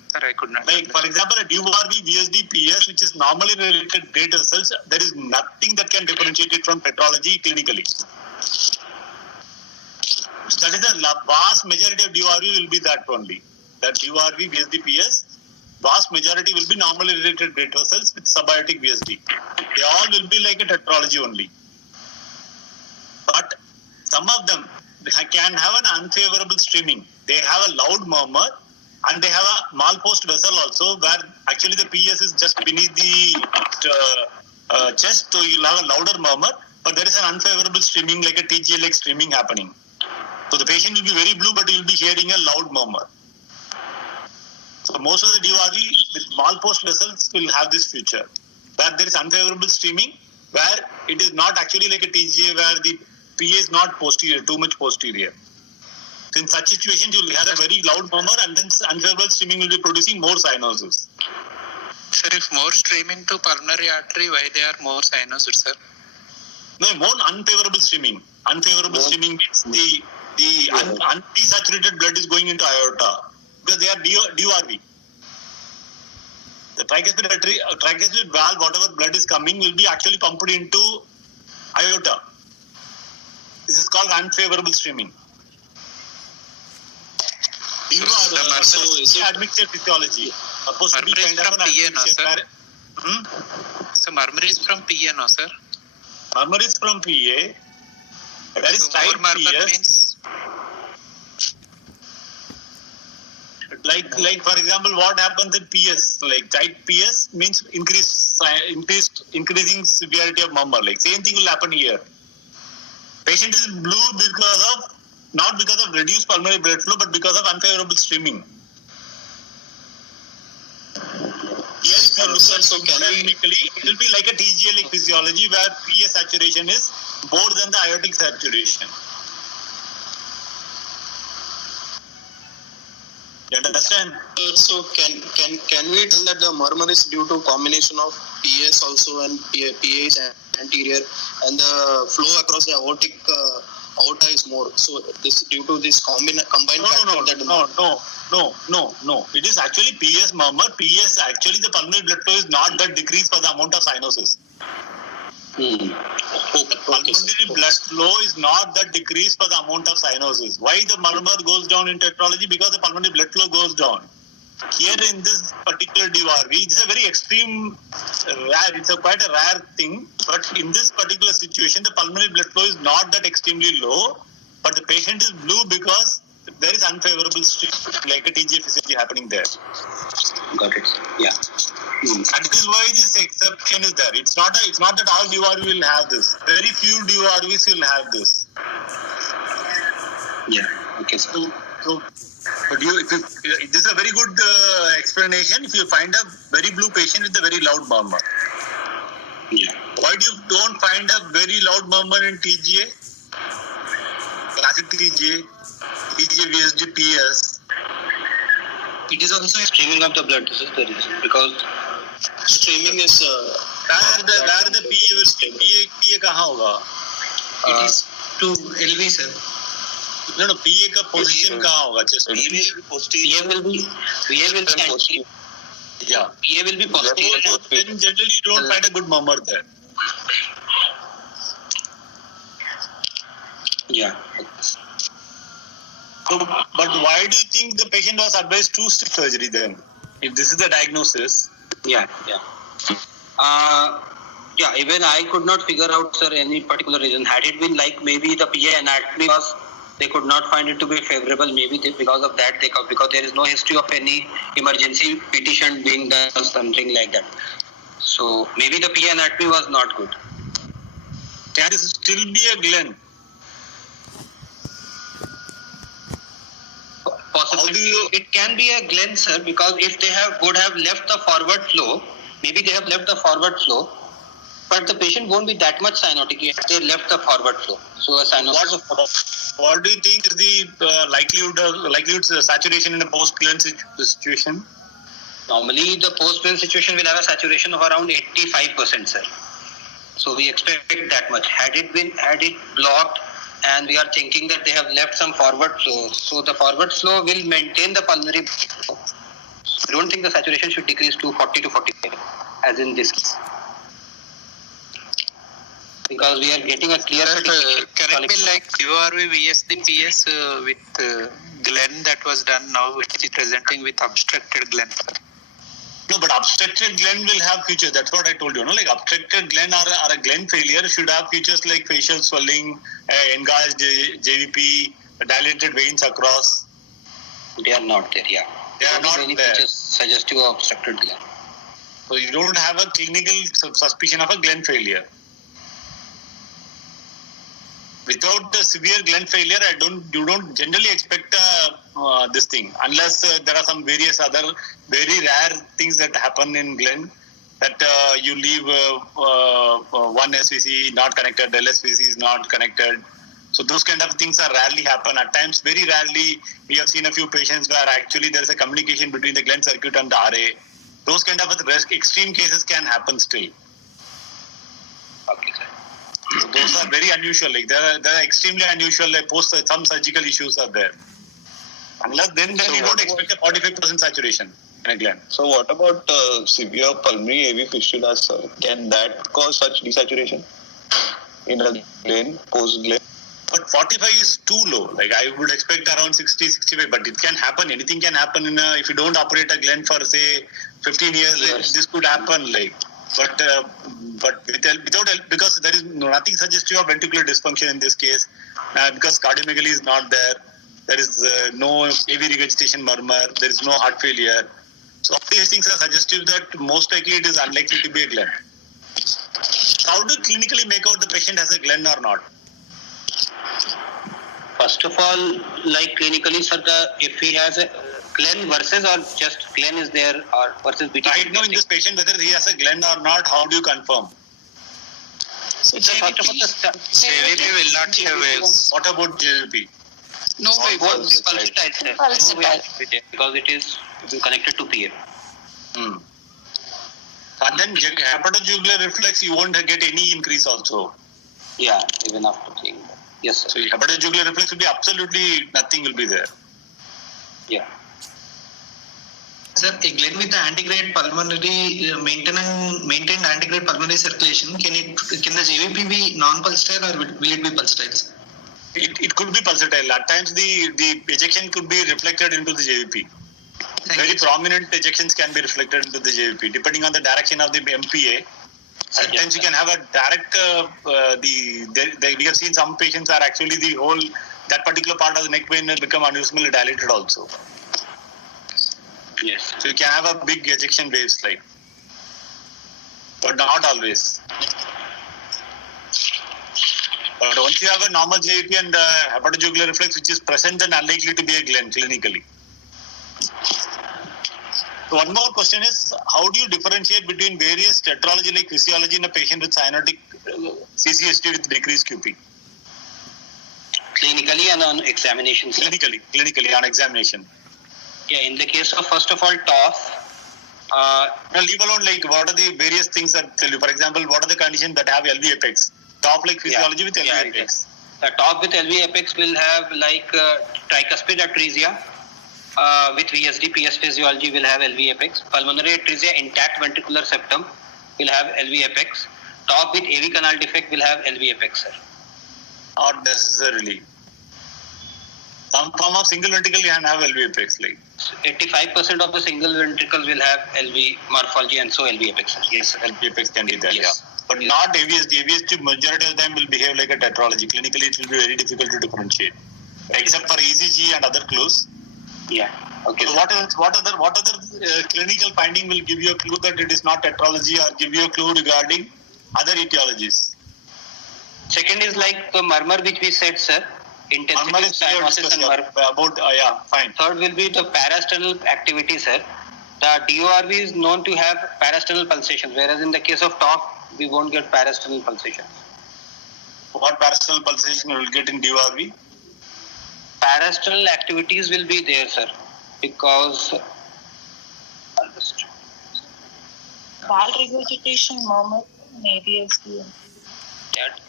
Sir, I could not. Like, for example, a DORV VSD PS, which is normally related to great results, there is nothing that can differentiate it from petrology clinically. That is the vast majority of DORV will be that only. That DORV VSD PS, vast majority will be normally related to great results with subaortic VSD. They all will be like a tetralogy only. But some of them can have an unfavorable streaming. They have a loud murmur and they have a malpost vessel also, where actually the PS is just beneath the chest, so you'll have a louder murmur, but there is an unfavorable streaming like a TGA-like streaming happening. So the patient will be very blue, but he will be hearing a loud murmur. So most of the DORV with malpost vessels will have this feature, where there is unfavorable streaming, where it is not actually like a TGA where the PA is not posterior, too much posterior. So in such situations, you will have a very loud murmur and then unfavorable streaming will be producing more cyanosis. Sir, if more streaming to pulmonary artery, why they are more cyanosis, sir? No, more unfavorable streaming. Unfavorable streaming means the desaturated blood is going into aorta because they are DORV. The tricuspid valve, whatever blood is coming, will be actually pumped into aorta. This is called unfavorable streaming. So admixture physiology. Supposed to be kind of an admixture. So murmur is from PA, no, sir? Murmur is from PA. That is tight PS. Like for example, what happens in PS? Like tight PS means increasing severity of murmur. Like same thing will happen here. Patient is blue not because of reduced pulmonary blood flow, but because of unfavorable streaming. Here, if you look at clinically, it will be like a TGA-like physiology where PA saturation is more than the aortic saturation. You understand? So can we tell that the murmur is due to combination of PS also and PA is anterior and the flow across the aortic aorta is more. So this due to this combined factor. No. It is actually PS murmur. PS actually the pulmonary blood flow is not that decreased for the amount of cyanosis. Pulmonary blood flow is not that decreased for the amount of cyanosis. Why the murmur goes down in tetralogy? Because the pulmonary blood flow goes down. Here in this particular DORV, it's a very extreme, rare. It's quite a rare thing. But in this particular situation, the pulmonary blood flow is not that extremely low, but the patient is blue because there is unfavorable stream, like a TGA physiology happening there. Got it. Yeah. And this is why this exception is there. It's not that all DORV will have this. Very few DORVs will have this. Yeah. Okay, sir. But this is a very good explanation. If you find a very blue patient with a very loud murmur. Yeah. Why don't find a very loud murmur in TGA? Classic TGA VSD PS. It is also Streaming of the blood. This is the reason, because Streaming is where the PA will stay? PA कहाँ होगा? it is to LV, sir. No, PA का position कहाँ होगा? Just PA will be anterior. yeah. PA will be posterior. So then generally you don't find a good murmur there. Yeah. So, but why do you think the patient was advised two-step surgery then? If this is the diagnosis. Yeah. Even I could not figure out, sir, any particular reason. Had it been like maybe the PA anatomy was, they could not find it to be favorable. Maybe because of that, because there is no history of any emergency petition being done or something like that. So maybe the PA anatomy was not good. Can this still be a Glenn? Possibly, it can be a Glenn, sir, because if they would have left the forward flow, maybe they have left the forward flow, but the patient won't be that much cyanotic if they left the forward flow. So a cyanosis. What do you think is the likelihood saturation in a post-Glenn situation? Normally, the post-Glenn situation will have a saturation of around 85%, sir. So we expect that much. Had it blocked, and we are thinking that they have left some forward flow, so the forward flow will maintain the pulmonary flow. I don't think the saturation should decrease to 40 to 45, as in this case. Because we are getting a clear... Can it be like URV VSD PS with Glenn that was done now, which is presenting with obstructed Glenn? No, but obstructed Glenn will have features. That's what I told you. No, like obstructed Glenn or a Glenn failure should have features like facial swelling, engaged JVP, dilated veins across. They are not there, yeah. They are not there. Features suggestive of obstructed Glenn. So you don't have a clinical suspicion of a Glenn failure. Without the severe Glenn failure, you don't generally expect this thing, unless there are some various other very rare things that happen in Glenn, that you leave one SVC not connected, LSVC is not connected. So those kind of things are rarely happen. At times, very rarely, we have seen a few patients where actually there is a communication between the Glenn circuit and the RA. Those kind of extreme cases can happen still. Okay, sir. So those are very unusual. Like they're extremely unusual. Like some surgical issues are there. Unless then you don't expect a 45% saturation in a Glenn. So what about severe pulmonary AV fistula, sir? Can that cause such desaturation in a Glenn, post-Glenn? But 45 is too low. Like I would expect around 60, 65. But it can happen. Anything can happen if you don't operate a Glenn for say 15 years. Yes. This could happen. But without, because there is nothing suggestive of ventricular dysfunction in this case, because cardiomegaly is not there. There is no AV regurgitation murmur. There is no heart failure. So all these things are suggestive that most likely it is unlikely to be a Glenn. How do you clinically make out the patient has a Glenn or not? First of all, like clinically, sir, if he has a Glenn versus or just Glenn is there or versus beta. Right now in this patient, whether he has a Glenn or not, how do you confirm? So JVP will not have waves. What about JVP? No, both pulsatile, sir. Because it is connected to PA. And then hepatojugular reflex, you won't get any increase also. Yeah, even after seeing that. Yes, sir. So hepatojugular reflex will be absolutely nothing will be there. Yeah. Sir, a Glenn with the antegrade pulmonary maintained antegrade pulmonary circulation, can the JVP be non-pulsatile or will it be pulsatile? It could be pulsatile. At times the ejection could be reflected into the JVP. Very prominent ejections can be reflected into the JVP depending on the direction of the MPA. At times you can have a direct. We have seen some patients are actually that particular part of the neck vein will become aneurysmally dilated also. Yes. So you can have a big ejection waves but not always. But once you have a normal JVP and hepatojugular reflex which is present and unlikely to be a Glenn clinically. So one more question is, how do you differentiate between various tetralogy like physiology in a patient with cyanotic CCST with decreased QP? Clinically and on examination, sir. Clinically on examination. Yeah, in the case of first of all TOF, Now leave alone like what are the various things that tell you. For example, what are the conditions that have LV apex? Top like physiology with LV apex. The TOF with LV apex will have like tricuspid atresia. With VSD, PS physiology will have LV apex. Pulmonary atresia, intact ventricular septum will have LV apex. TOF with AV canal defect will have LV apex, sir. Not necessarily. Some form of single ventricle can have LV apex. Like 85% of the single ventricle will have LV morphology and so LV apex, sir. Yes, sir. LV apex can be there, Yes. yeah. But not AVSD. AVSD majority of them will behave like a tetralogy. Clinically, it will be very difficult to differentiate, except for ECG and other clues. Yeah. Okay. So what other clinical finding will give you a clue that it is not tetralogy or give you a clue regarding other etiologies? Second is like the murmur which we said, sir. Intensity Murmur of is clear cyanosis and murmur. about yeah, fine. Third will be the parasternal activity, sir. The DORV is known to have parasternal pulsations, whereas in the case of TOF, we won't get parasternal pulsation. What parasternal pulsation you will get in DORV? Parasternal activities will be there, sir, because Valve regurgitation, murmur, maybe as the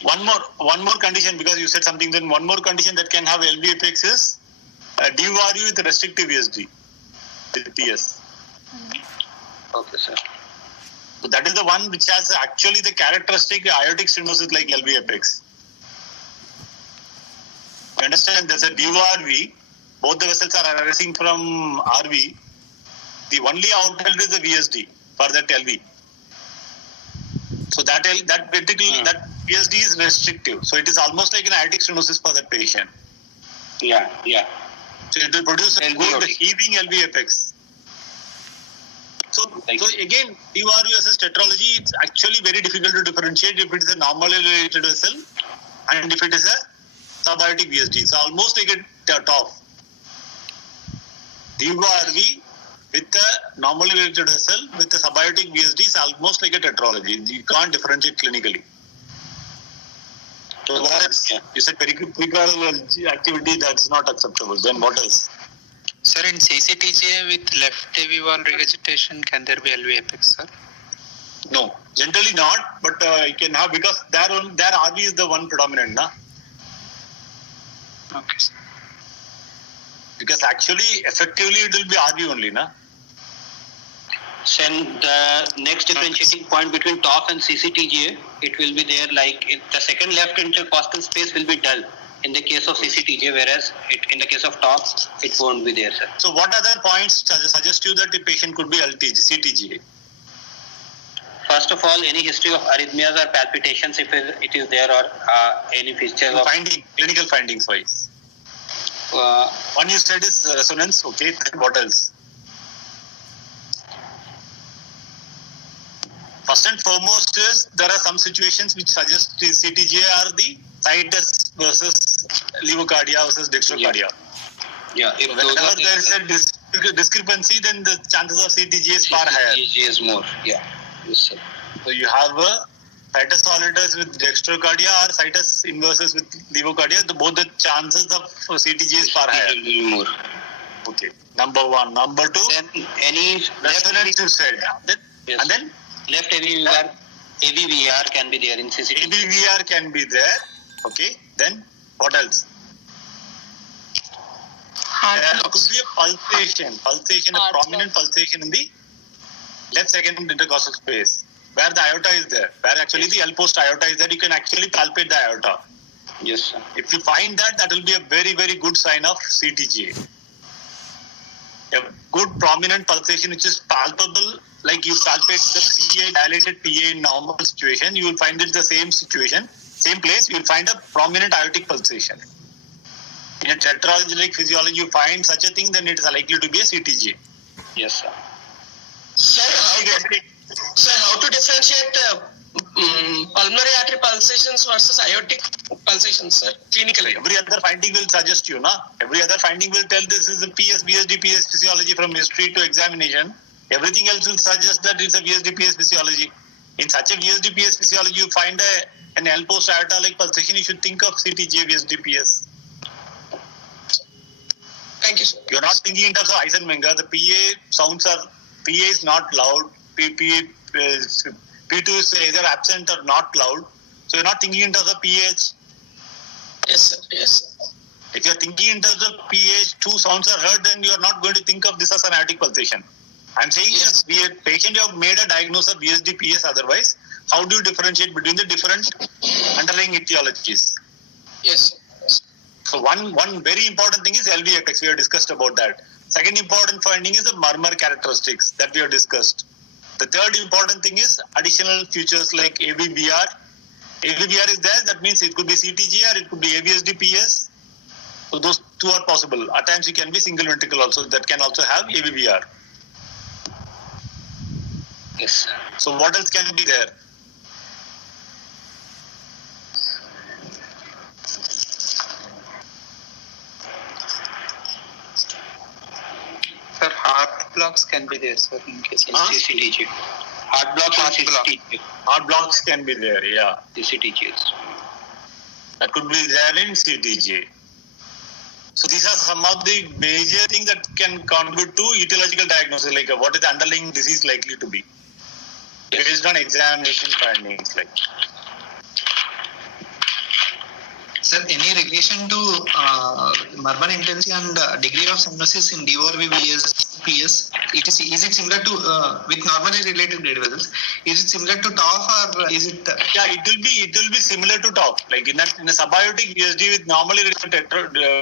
One more condition, because you said something. Then one more condition that can have LV apex is DORV with restrictive VSD with PS. Okay, sir. So that is the one which has actually the characteristic aortic stenosis like LV apex. You understand? There's a DORV. Both the vessels are arising from RV. The only outlet is the VSD for that LV. So that ventricle, that VSD is restrictive. So it is almost like an aortic stenosis for that patient. Yeah. So it will produce a LV good aortic. heaving LV apex. So again, DORV versus tetralogy, it's actually very difficult to differentiate if it is a normally related vessel and if it is a subaortic VSD. It's almost like a TOF. DORV with a normally related vessel with a subaortic VSD is almost like a tetralogy. You can't differentiate clinically. So what else? Yeah. You said pericardial activity, that's not acceptable. Then what else? Sir, in CCTJ with left AV wall regurgitation, can there be LV apex, sir? No, generally not, but it can have, because their RV is the one predominant, na? Okay, sir. Because actually, effectively, it will be RV only, na? Then the next differentiating point between TOF and CCTGA, it will be there like the second left intercostal space will be dull in the case of CCTGA, whereas in the case of TOF, it won't be there, sir. So what other points suggest you that the patient could be CTGA? First of all, any history of arrhythmias or palpitations, if it is there, or any features of Clinical findings wise. One you said is resonance, okay, then what else? First and foremost is there are some situations which suggest the CTGA are the situs versus levocardia versus dextrocardia. Yeah, if those Whenever are there is a discrepancy, then the chances of CTGA is far higher. CTGA is more. Yeah. Yes, sir. So you have a situs solitus with dextrocardia or situs inversus with levocardia. Both the chances of CTGA is far higher. It will be more. Okay. Number one. Number two, Then any resonance you said. Yes. And then left AVVR can be there in CCTV. ABVR can be there. Okay. Then what else? There could be a pulsation, a prominent pulsation in the left second intercostal space where the aorta is there, where actually the L post aorta is there. You can actually palpate the aorta. Yes, sir. If you find that, that will be a very, very good sign of CTGA. A good prominent pulsation which is palpable, like you palpate the PA, dilated PA in normal situation, you will find it the same situation, same place, you will find a prominent aortic pulsation. In a tetralogic physiology, you find such a thing, then it is likely to be a CTGA. Yes, sir. Sir, how to differentiate pulmonary artery pulsations versus aortic pulsations, sir, clinically? Every other finding will suggest you, na? Every other finding will tell this is a PS, VSD, PS physiology from history to examination. Everything else will suggest that it's a VSD, PS physiology. In such a VSD, PS physiology, you find an L post aorta like pulsation, you should think of CTGA, VSD, PS. Thank you, sir. You're not thinking in terms of Eisenmenger. The PA is not loud. P2 is either absent or not loud. So you're not thinking in terms of pH. Yes, sir. Yes, sir. If you're thinking in terms of pH, 2 sounds are heard, then you're not going to think of this as an aortic pulsation. I'm saying Yes. if patient you have made a diagnosis of VSD, PS otherwise, how do you differentiate between the different underlying etiologies? Yes, sir. Yes. So one very important thing is LV apex. We have discussed about that. Second important finding is the murmur characteristics that we have discussed. The third important thing is additional features like AVBR. AVBR is there. That means it could be CTG or it could be AVSD PS. So those two are possible. At times it can be single ventricle also. That can also have AVBR. Yes. So what else can be there? Sir, heart blocks can be there, sir, in case of CCTG. Heart blocks and CCTG. Heart blocks can be there, yeah. CCTGs. That could be there in CTG. So these are some of the major things that can contribute to etiological diagnosis, like what is the underlying disease likely to be based on examination findings. Like, Sir, any relation to murmur intensity and degree of cyanosis in DORV, PS? Is it similar to with normally related blood vessels? Is it similar to TOF or is it? yeah, it will be similar to TOF. Like in a subaortic VSD with normally related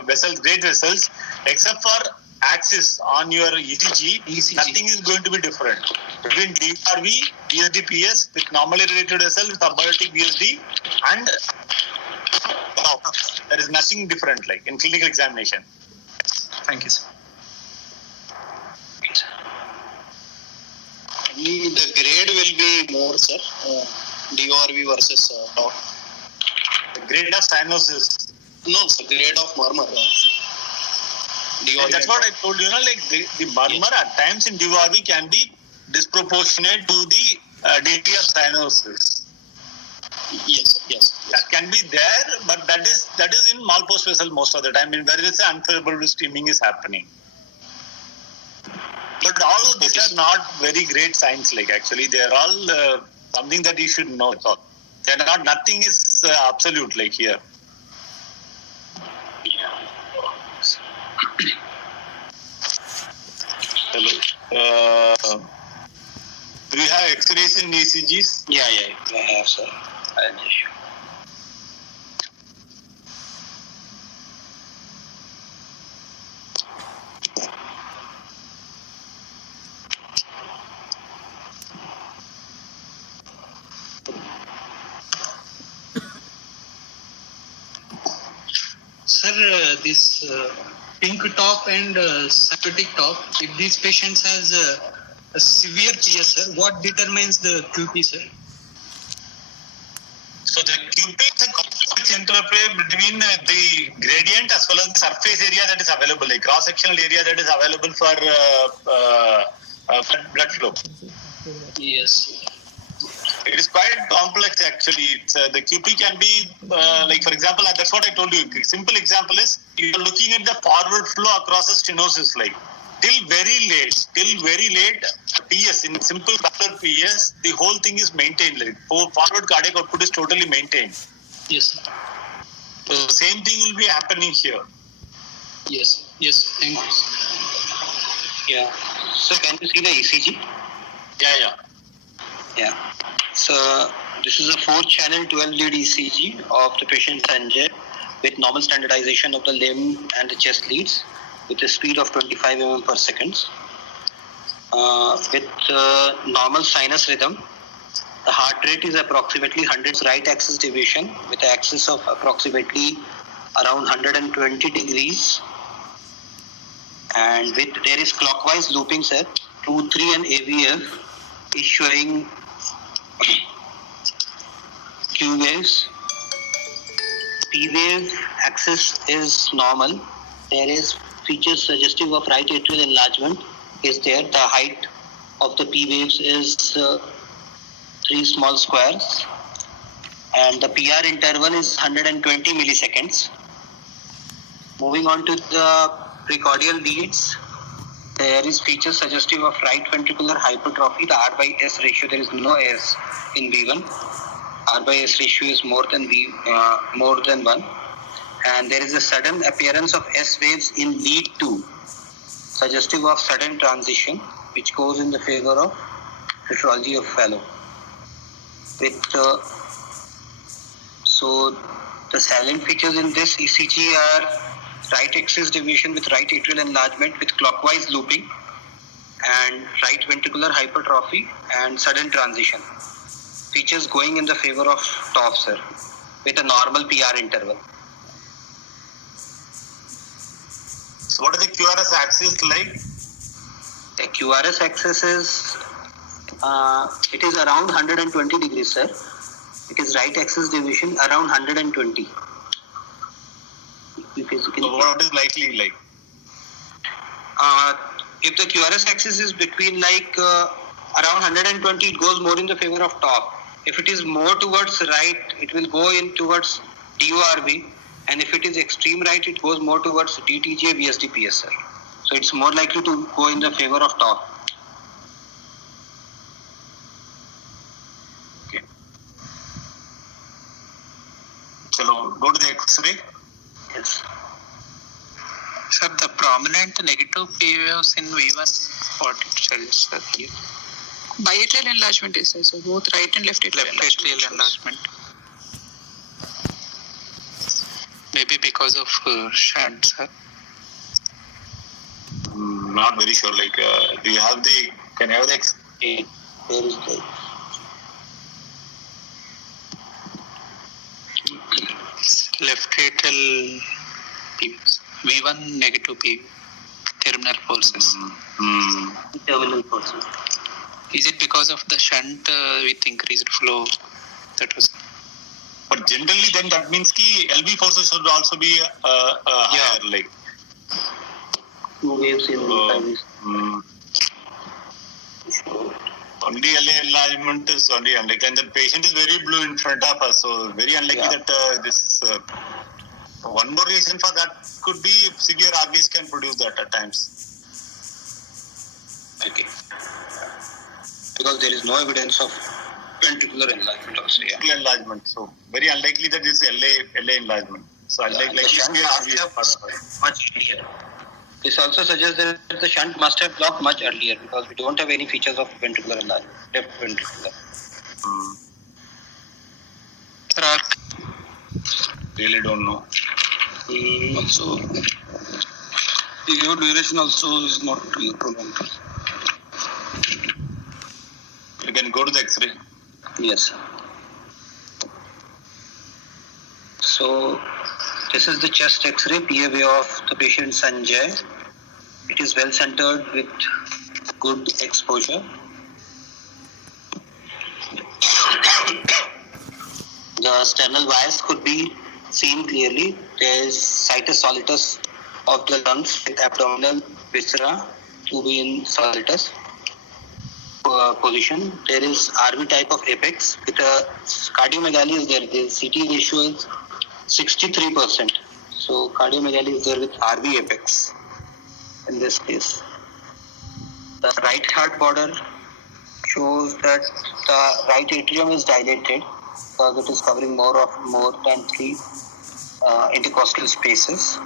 vessels, great vessels, except for axis on your ECG, nothing is going to be different between DRV, VSD, PS with normally related vessel, subaortic VSD, and TOF. There is nothing different like in clinical examination. Thank you, sir. The grade will be more, sir. DORV versus TOF. The grade of cyanosis. No, sir. Grade of murmur. And that's what I told you, like the murmur at times in DORV can be disproportionate to the degree of cyanosis. Yes, sir. Yes. That can be there, but that is in Malpost vessel most of the time, where there is unfavorable streaming is happening. But all of these are not very great signs. Like actually, they are all something that you should know. So they are not. Nothing is absolute like here. Hello. Do you have X-rays in ECGs? Yeah, I have, sir. I'll just show. Sir, this pink top and cyanotic top, if these patients has a severe PS, sir, what determines the QP, sir? So the QP is a complex interplay between the gradient as well as the surface area that is available, like cross-sectional area that is available for blood flow. Yes. It is quite complex actually. It's, the QP can be like, for example, that's what I told you. Simple example is you are looking at the forward flow across a stenosis, like till very late PS, in simple Doppler PS, the whole thing is maintained. Like forward cardiac output is totally maintained. Yes, sir. So the same thing will be happening here. Yes. Thank you. Yeah. So can you see the ECG? Yeah. Yeah. So this is a 4-channel 12-lead ECG of the patient Sanjay with normal standardization of the limb and the chest leads with a speed of 25 mm per second. With normal sinus rhythm, the heart rate is approximately 100 right axis deviation with an axis of approximately around 120 degrees. And with there is clockwise looping, sir. 2, 3 and AVF is showing Q waves. P wave axis is normal. There is features suggestive of right atrial enlargement is there. The height of the P waves is 3 small squares, and the PR interval is 120 milliseconds. Moving on to the precordial leads. There is features suggestive of right ventricular hypertrophy. The R by S ratio, there is no S in V1. R by S ratio is more than 1. And there is a sudden appearance of S waves in lead 2, suggestive of sudden transition, which goes in the favor of hydrology of fallow. So the salient features in this ECG are right axis deviation with right atrial enlargement with clockwise looping, and right ventricular hypertrophy and sudden transition. Features going in the favor of TOF, sir, with a normal PR interval. So what is the QRS axis like? The QRS axis is it is around 120 degrees, sir. It is right axis deviation around 120. So what is likely like? If the QRS axis is between around 120, it goes more in the favor of TOF. If it is more towards right, it will go in towards DORB, and if it is extreme right, it goes more towards DTJ VSD PS, sir. So it's more likely to go in the favor of TOF. Okay. Chalo, go to the X-ray. Yes. Sir, the prominent negative P waves in V1, what it suggests, sir, here? Biatrial enlargement is there, so both right and left atrial Left atrial enlargement. Maybe because of shunt, sir. Not very sure. Like, do you have the? Can you have the X-ray? Where is the? Left atrial P, V1 negative P, terminal forces. Terminal forces. Is it because of the shunt with increased flow? That was. But generally, then that means ki LV forces should also be higher. Like. Two waves in Only LA enlargement is only unlikely, and the patient is very blue in front of us, so very unlikely that this. One more reason for that could be severe RVs can produce that at times. Okay. Because there is no evidence of ventricular enlargement also. Yeah. Ventricular enlargement, so very unlikely that this LA enlargement. So unlikely severe RV is part of it. Much earlier. This also suggests that the shunt must have blocked much earlier because we don't have any features of ventricular enlargement, left ventricular. Really don't know. Also, the duration also is not prolonged. You can go to the X-ray. Yes. So, this is the chest X-ray PA wave of the patient Sanjay. It is well centered with good exposure. The sternal bias could be seen clearly. There is situs solitus of the lungs with abdominal viscera to be in solitus position. There is RV type of apex with a cardiomegaly is there. The CT ratio is 63%. So cardiomegaly is there with RV apex in this case. The right heart border shows that the right atrium is dilated because it is covering more than 3 intercostal spaces.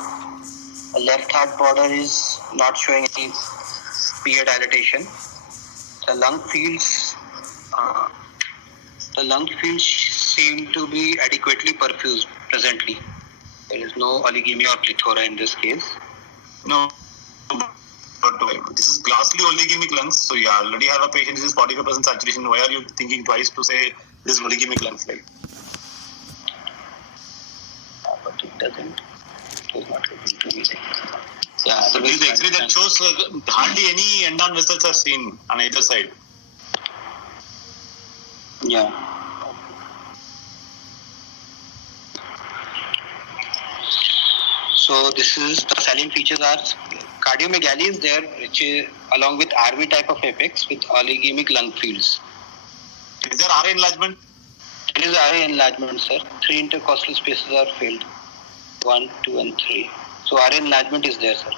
The left heart border is not showing any PA dilatation. The lung fields seem to be adequately perfused presently. There is no oligemia or plethora in this case. No, but this is glassly oligemic lungs. So you already have a patient. This is 45% saturation. Why are you thinking twice to say this is oligemic lungs? Like, But it doesn't. It was not able to be. yeah. So this is the X-ray that shows hardly any end-on vessels are seen on either side. Yeah. So this is the salient features are cardiomegaly is there, which is along with RV type of apex with oligemic lung fields. Is there RA enlargement? It is RA enlargement, sir. 3 intercostal spaces are filled. 1, 2, and 3. So RA enlargement is there, sir.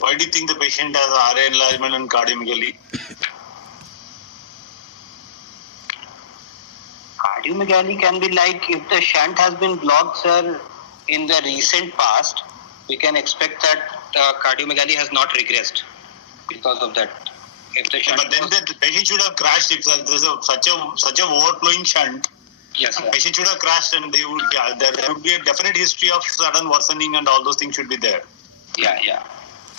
Why do you think the patient has RA enlargement and cardiomegaly? Cardiomegaly can be like if the shunt has been blocked, sir, in the recent past, we can expect that cardiomegaly has not regressed because of that. If the shunt But then the patient should have crashed if there's such a overflowing shunt. yes, sir. Patient should have crashed, and there would be a definite history of sudden worsening, and all those things should be there. Yeah. You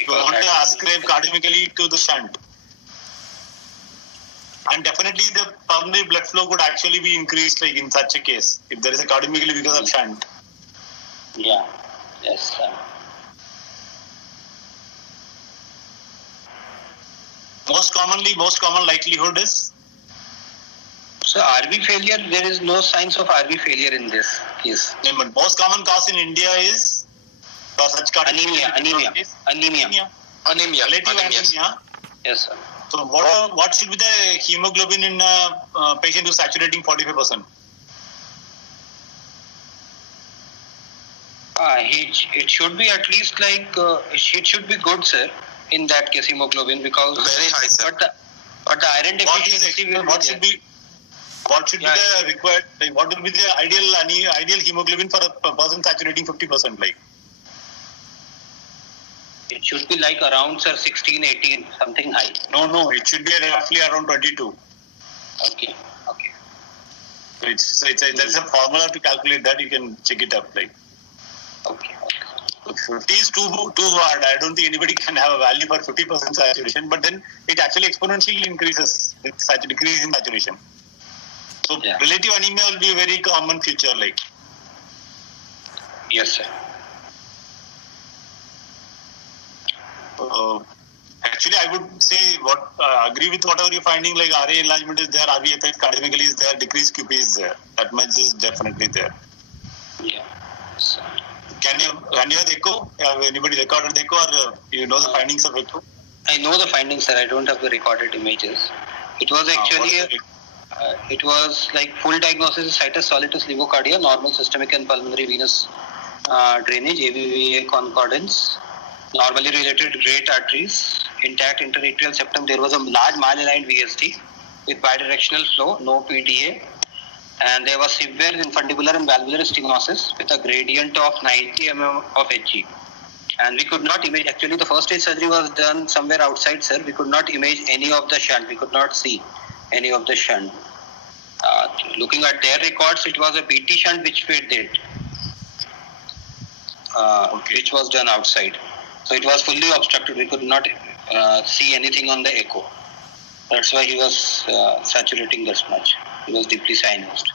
Because want to that- ascribe cardiomegaly to the shunt. And definitely the pulmonary blood flow could actually be increased like in such a case if there is a cardiomegaly because of shunt. Yeah. Yes, sir. Most common likelihood is So RV failure, there is no signs of RV failure in this case. but most common cause in India is such cardiomegaly. Anemia. Relative anemia. Yes, sir. So what should be the hemoglobin in a patient who's saturating 45%? It should be at least like it should be good, sir. In that case, hemoglobin because Very high, sir. But the iron deficiency What should be the required? Like, what will be the ideal hemoglobin for a person saturating 50%? Like It should be like around, sir, 16, 18, something high. no, it should be roughly around 22. Okay. There's a formula to calculate that. You can check it up. Like Okay. 50 is too hard. I don't think anybody can have a value for 50% saturation. But then it actually exponentially increases with such a decrease in saturation. So Yeah. relative anemia will be a very common feature. Like Yes, sir. actually, I would say agree with whatever you're finding. Like RA enlargement is there, RV effect, cardiomegaly is there, decreased QP is there. That much is definitely there. Yeah. So, Can you have the echo? Have anybody recorded the echo, or you know the findings of echo? I know the findings, sir. I don't have the recorded images. It was actually it was like full diagnosis: situs solitus levocardia, normal systemic and pulmonary venous drainage, AVVA concordance, normally related great arteries, intact interatrial septum. There was a large malaligned VSD with bidirectional flow, no PDA, and there was severe infundibular and valvular stenosis with a gradient of 90 mm of Hg. And we could not image. Actually, the first stage surgery was done somewhere outside, sir. We could not image any of the shunt. We could not see any of the shunt. Looking at their records, it was a BT shunt which we did, which was done outside. So it was fully obstructed. We could not see anything on the echo. That's why he was saturating this much. He was deeply sinused.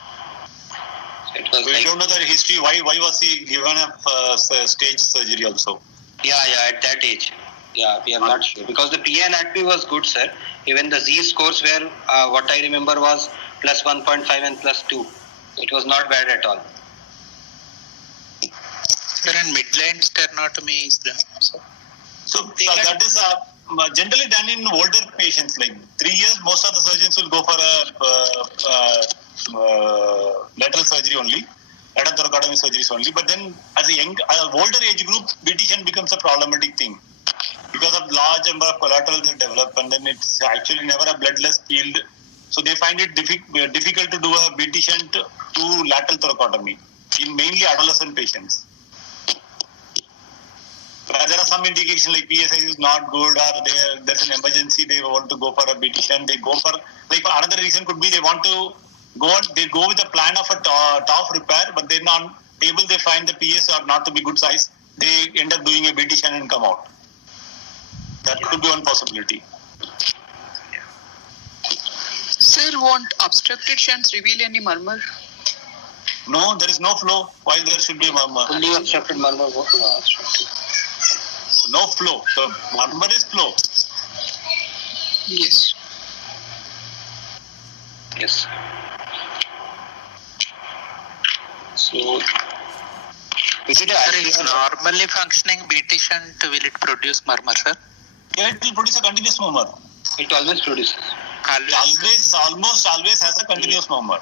So it was We like, don't know the history. Why was he given a stage surgery also? yeah, at that age. Yeah, we are not sure. Because the PA and ACP was good, sir. Even the Z scores were, what I remember was plus 1.5 and plus 2. It was not bad at all. Sir, and midline sternotomy is done. So that is generally done in older patients. Like 3 years, most of the surgeons will go for a lateral surgery only, lateral thoracotomy surgeries only. But then, as older age group, BT shunt becomes a problematic thing because of large number of collaterals that develop, and then it's actually never a bloodless field. So they find it difficult to do a BT shunt to lateral thoracotomy in mainly adolescent patients. There are some indications like PSI is not good, or there's an emergency, they want to go for a BT shunt. They go for, like, another reason could be they want to go with a plan of a TOF repair, but they're not able, they find the PS are not to be good size. They end up doing a BT shunt and come out. That could be one possibility. Sir, won't obstructed shunts reveal any murmur? No, there is no flow. Why there should be a murmur? Fully obstructed murmur. No flow. So murmur is flow. Yes. Yes. So, is it Sir, is a normally functioning BT shunt, will it produce murmur, sir? Yeah, it will produce a continuous murmur. It always produces. Almost always has a continuous murmur.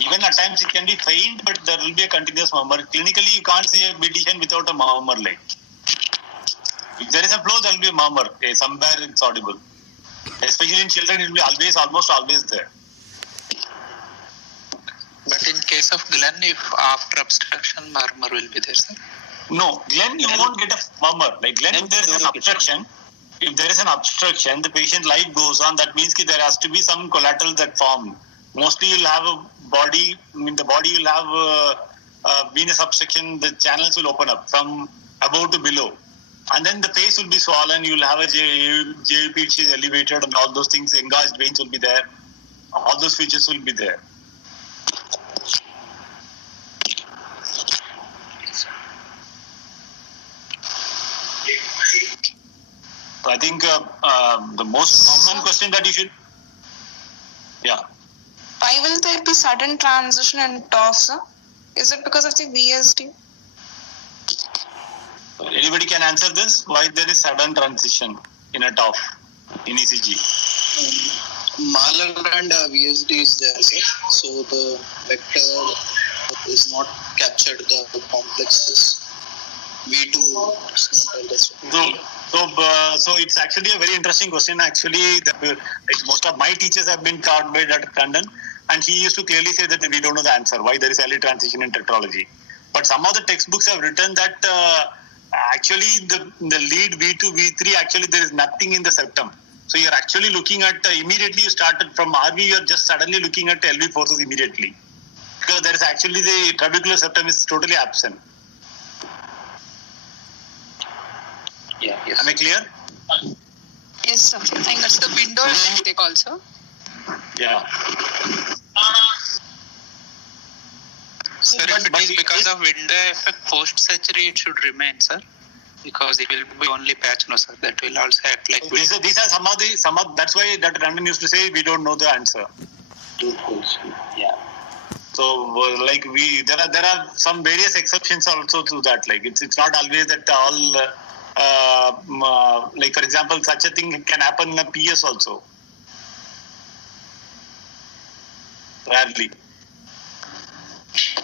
Even at times it can be faint, but there will be a continuous murmur. Clinically, you can't see a BT shunt without a murmur. Like If there is a flow, there will be a murmur. Okay, somewhere it's audible. Especially in children, it will be almost always there. But in case of Glenn, if after obstruction, murmur will be there, sir. No, Glenn, you won't get a murmur. Like Glenn, if there is an obstruction, the patient life goes on. That means that there has to be some collateral that form. Mostly, you'll have a body. In the body, you'll have a venous obstruction. The channels will open up from above to below, and then the face will be swollen. You'll have a JVP which is elevated, and all those things. Engorged veins will be there. All those features will be there. I think the most common question that you should, Why will there be sudden transition in TOF, sir? Is it because of the VSD? Anybody can answer this? Why there is sudden transition in a TOF in ECG? Mahler and VSD is there, sir. So the vector is not captured, the complexes. V2 is not understood. So it's actually a very interesting question. Actually, most of my teachers have been taught by Dr. Tandon, and he used to clearly say that we don't know the answer, why there is early transition in tetralogy. But some of the textbooks have written that actually the lead V2, V3, actually there is nothing in the septum. So you're actually looking at, immediately you started from RV, you're just suddenly looking at LV forces immediately. Because there is actually the trabecular septum is totally absent. Yeah, yes. Am I clear? Yes, sir. I think that's the window effect they call, sir. Yeah. Sir, if it is because of window effect post-surgery, it should remain, sir. Because it will be only patch, no, sir. That will also act like window. These are some of that's why Dr. Tandon used to say we don't know the answer. Yeah. So there are some various exceptions also to that. Like it's not always that all. Like for example, such a thing can happen in a PS also. Rarely.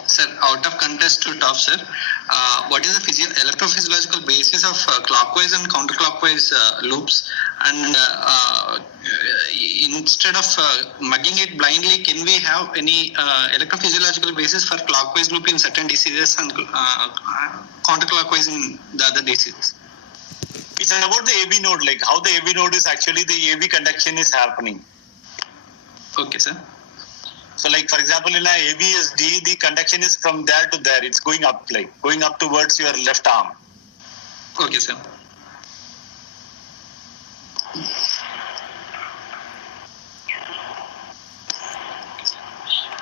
Sir, out of context to TOF, sir, what is the electrophysiological basis of clockwise and counterclockwise loops? And instead of mugging it blindly, can we have any electrophysiological basis for clockwise loop in certain diseases and counterclockwise in the other diseases? It's about the AV node, like how the AV node is actually the AV conduction is happening. Okay, sir. So like for example, in a AVSD, the conduction is from there to there. It's going up, like going up towards your left arm. Okay, sir.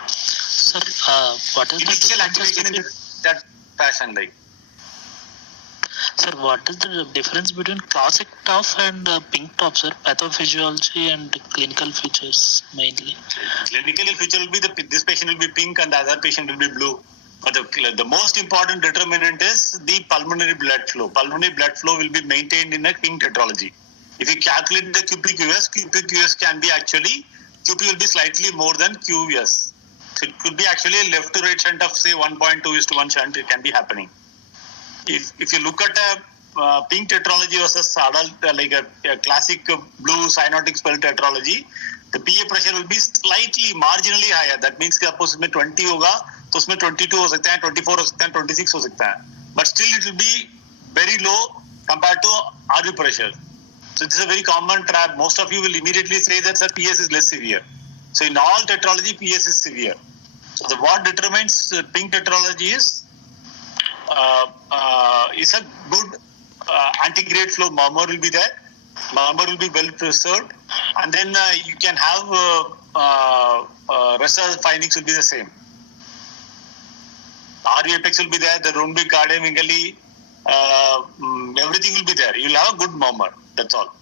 Sir, what is initial activation in that fashion, like? Sir, what is the difference between classic TOF and pink TOF, sir? Pathophysiology and clinical features mainly. Clinical feature will be this patient will be pink and the other patient will be blue. But the most important determinant is the pulmonary blood flow. Pulmonary blood flow will be maintained in a pink tetralogy. If you calculate the QPQS can be actually, QP will be slightly more than QS. So it could be actually a left to right shunt of say 1.2:1 shunt, it can be happening. If you look at a pink tetralogy versus adult, like a classic blue cyanotic spell tetralogy, the PA pressure will be slightly marginally higher. That means कि आपको उसमें 20 होगा, तो उसमें 22 हो सकता है, 24 हो सकता है, 26 हो सकता है. But still it will be very low compared to RV pressure. So this is a very common trap. Most of you will immediately say that sir, PS is less severe. So in all tetralogy, PS is severe. So what determines pink tetralogy is a good antegrade flow murmur will be there. Murmur will be well preserved, and then you can have rest of the findings will be the same. RV apex will be there. There won't be cardiomegaly. Everything will be there. You'll have a good murmur. That's all.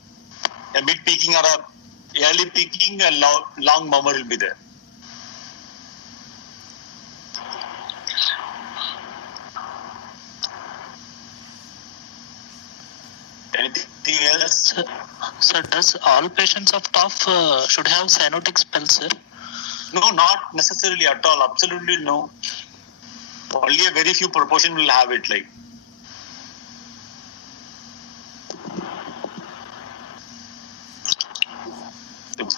A mid peaking or a early peaking, a long murmur will be there. Anything else? Sir, does all patients of TOF should have cyanotic spells, sir? No, not necessarily at all. Absolutely no. Only a very few proportion will have it. Like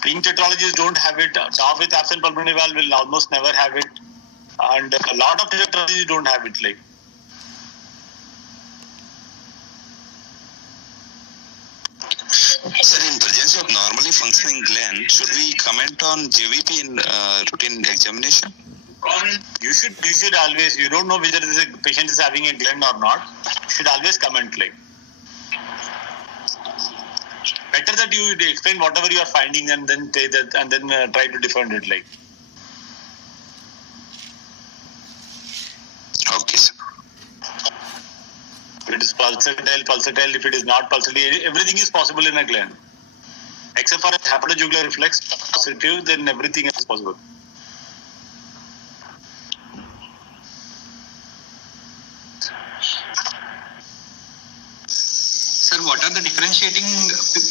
pink tetralogies don't have it. TOF with absent pulmonary valve will almost never have it, and a lot of tetralogies don't have it. Like, sir, in presence of normally functioning gland, should we comment on JVP in routine examination? you should always, you don't know whether this patient is having a gland or not. You should always comment. Like, better that you explain whatever you are finding and then say that, and then try to defend it. Like, Okay, sir. if it is pulsatile. If it is not pulsatile, everything is possible in a gland, except for a hepatojugular reflex positive. Then everything is possible. Sir, what are the differentiating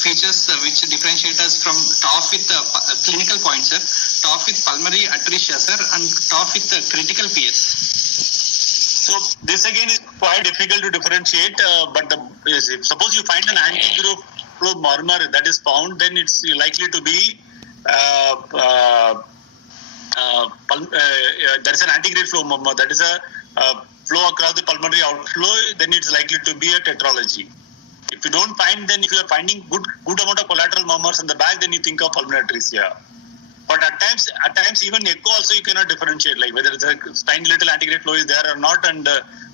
features which differentiate us from TOF with clinical points, sir? TOF with pulmonary atresia, sir, and TOF with critical PS. So this again is quite difficult to differentiate. But suppose you find an anti-group flow murmur that is found, then it's likely to be there is an anti-grade flow murmur, that is a flow across the pulmonary outflow. Then it's likely to be a tetralogy. If you don't find, then if you are finding good amount of collateral murmurs in the back, then you think of pulmonary atresia. But at times even echo also you cannot differentiate, like whether it's a tiny little antigrade flow is there or not, and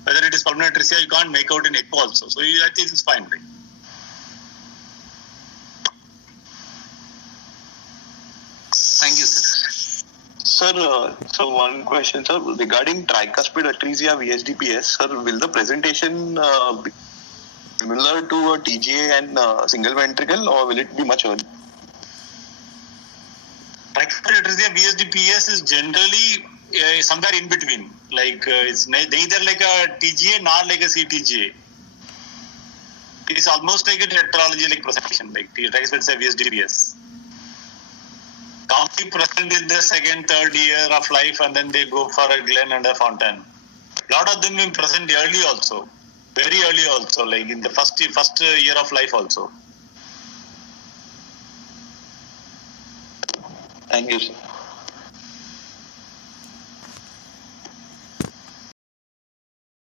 whether it is pulmonary atresia you can't make out in echo also. So I think it's fine. Like. Thank you, sir. Sir, so one question, sir, regarding tricuspid atresia VSDPS, sir, will the presentation be similar to a TGA and single ventricle, or will it be much early? Tricuspid atresia VSDPS is generally somewhere in between. Like it's neither like a TGA nor like a CTGA. It is almost like a tetralogy like presentation, like tricuspid atresia VSDPS. Commonly present in the second, third year of life, and then they go for a Glen and a Fontaine. A lot of them will present early also, very early also, like in the first year of life also. Thank you, sir.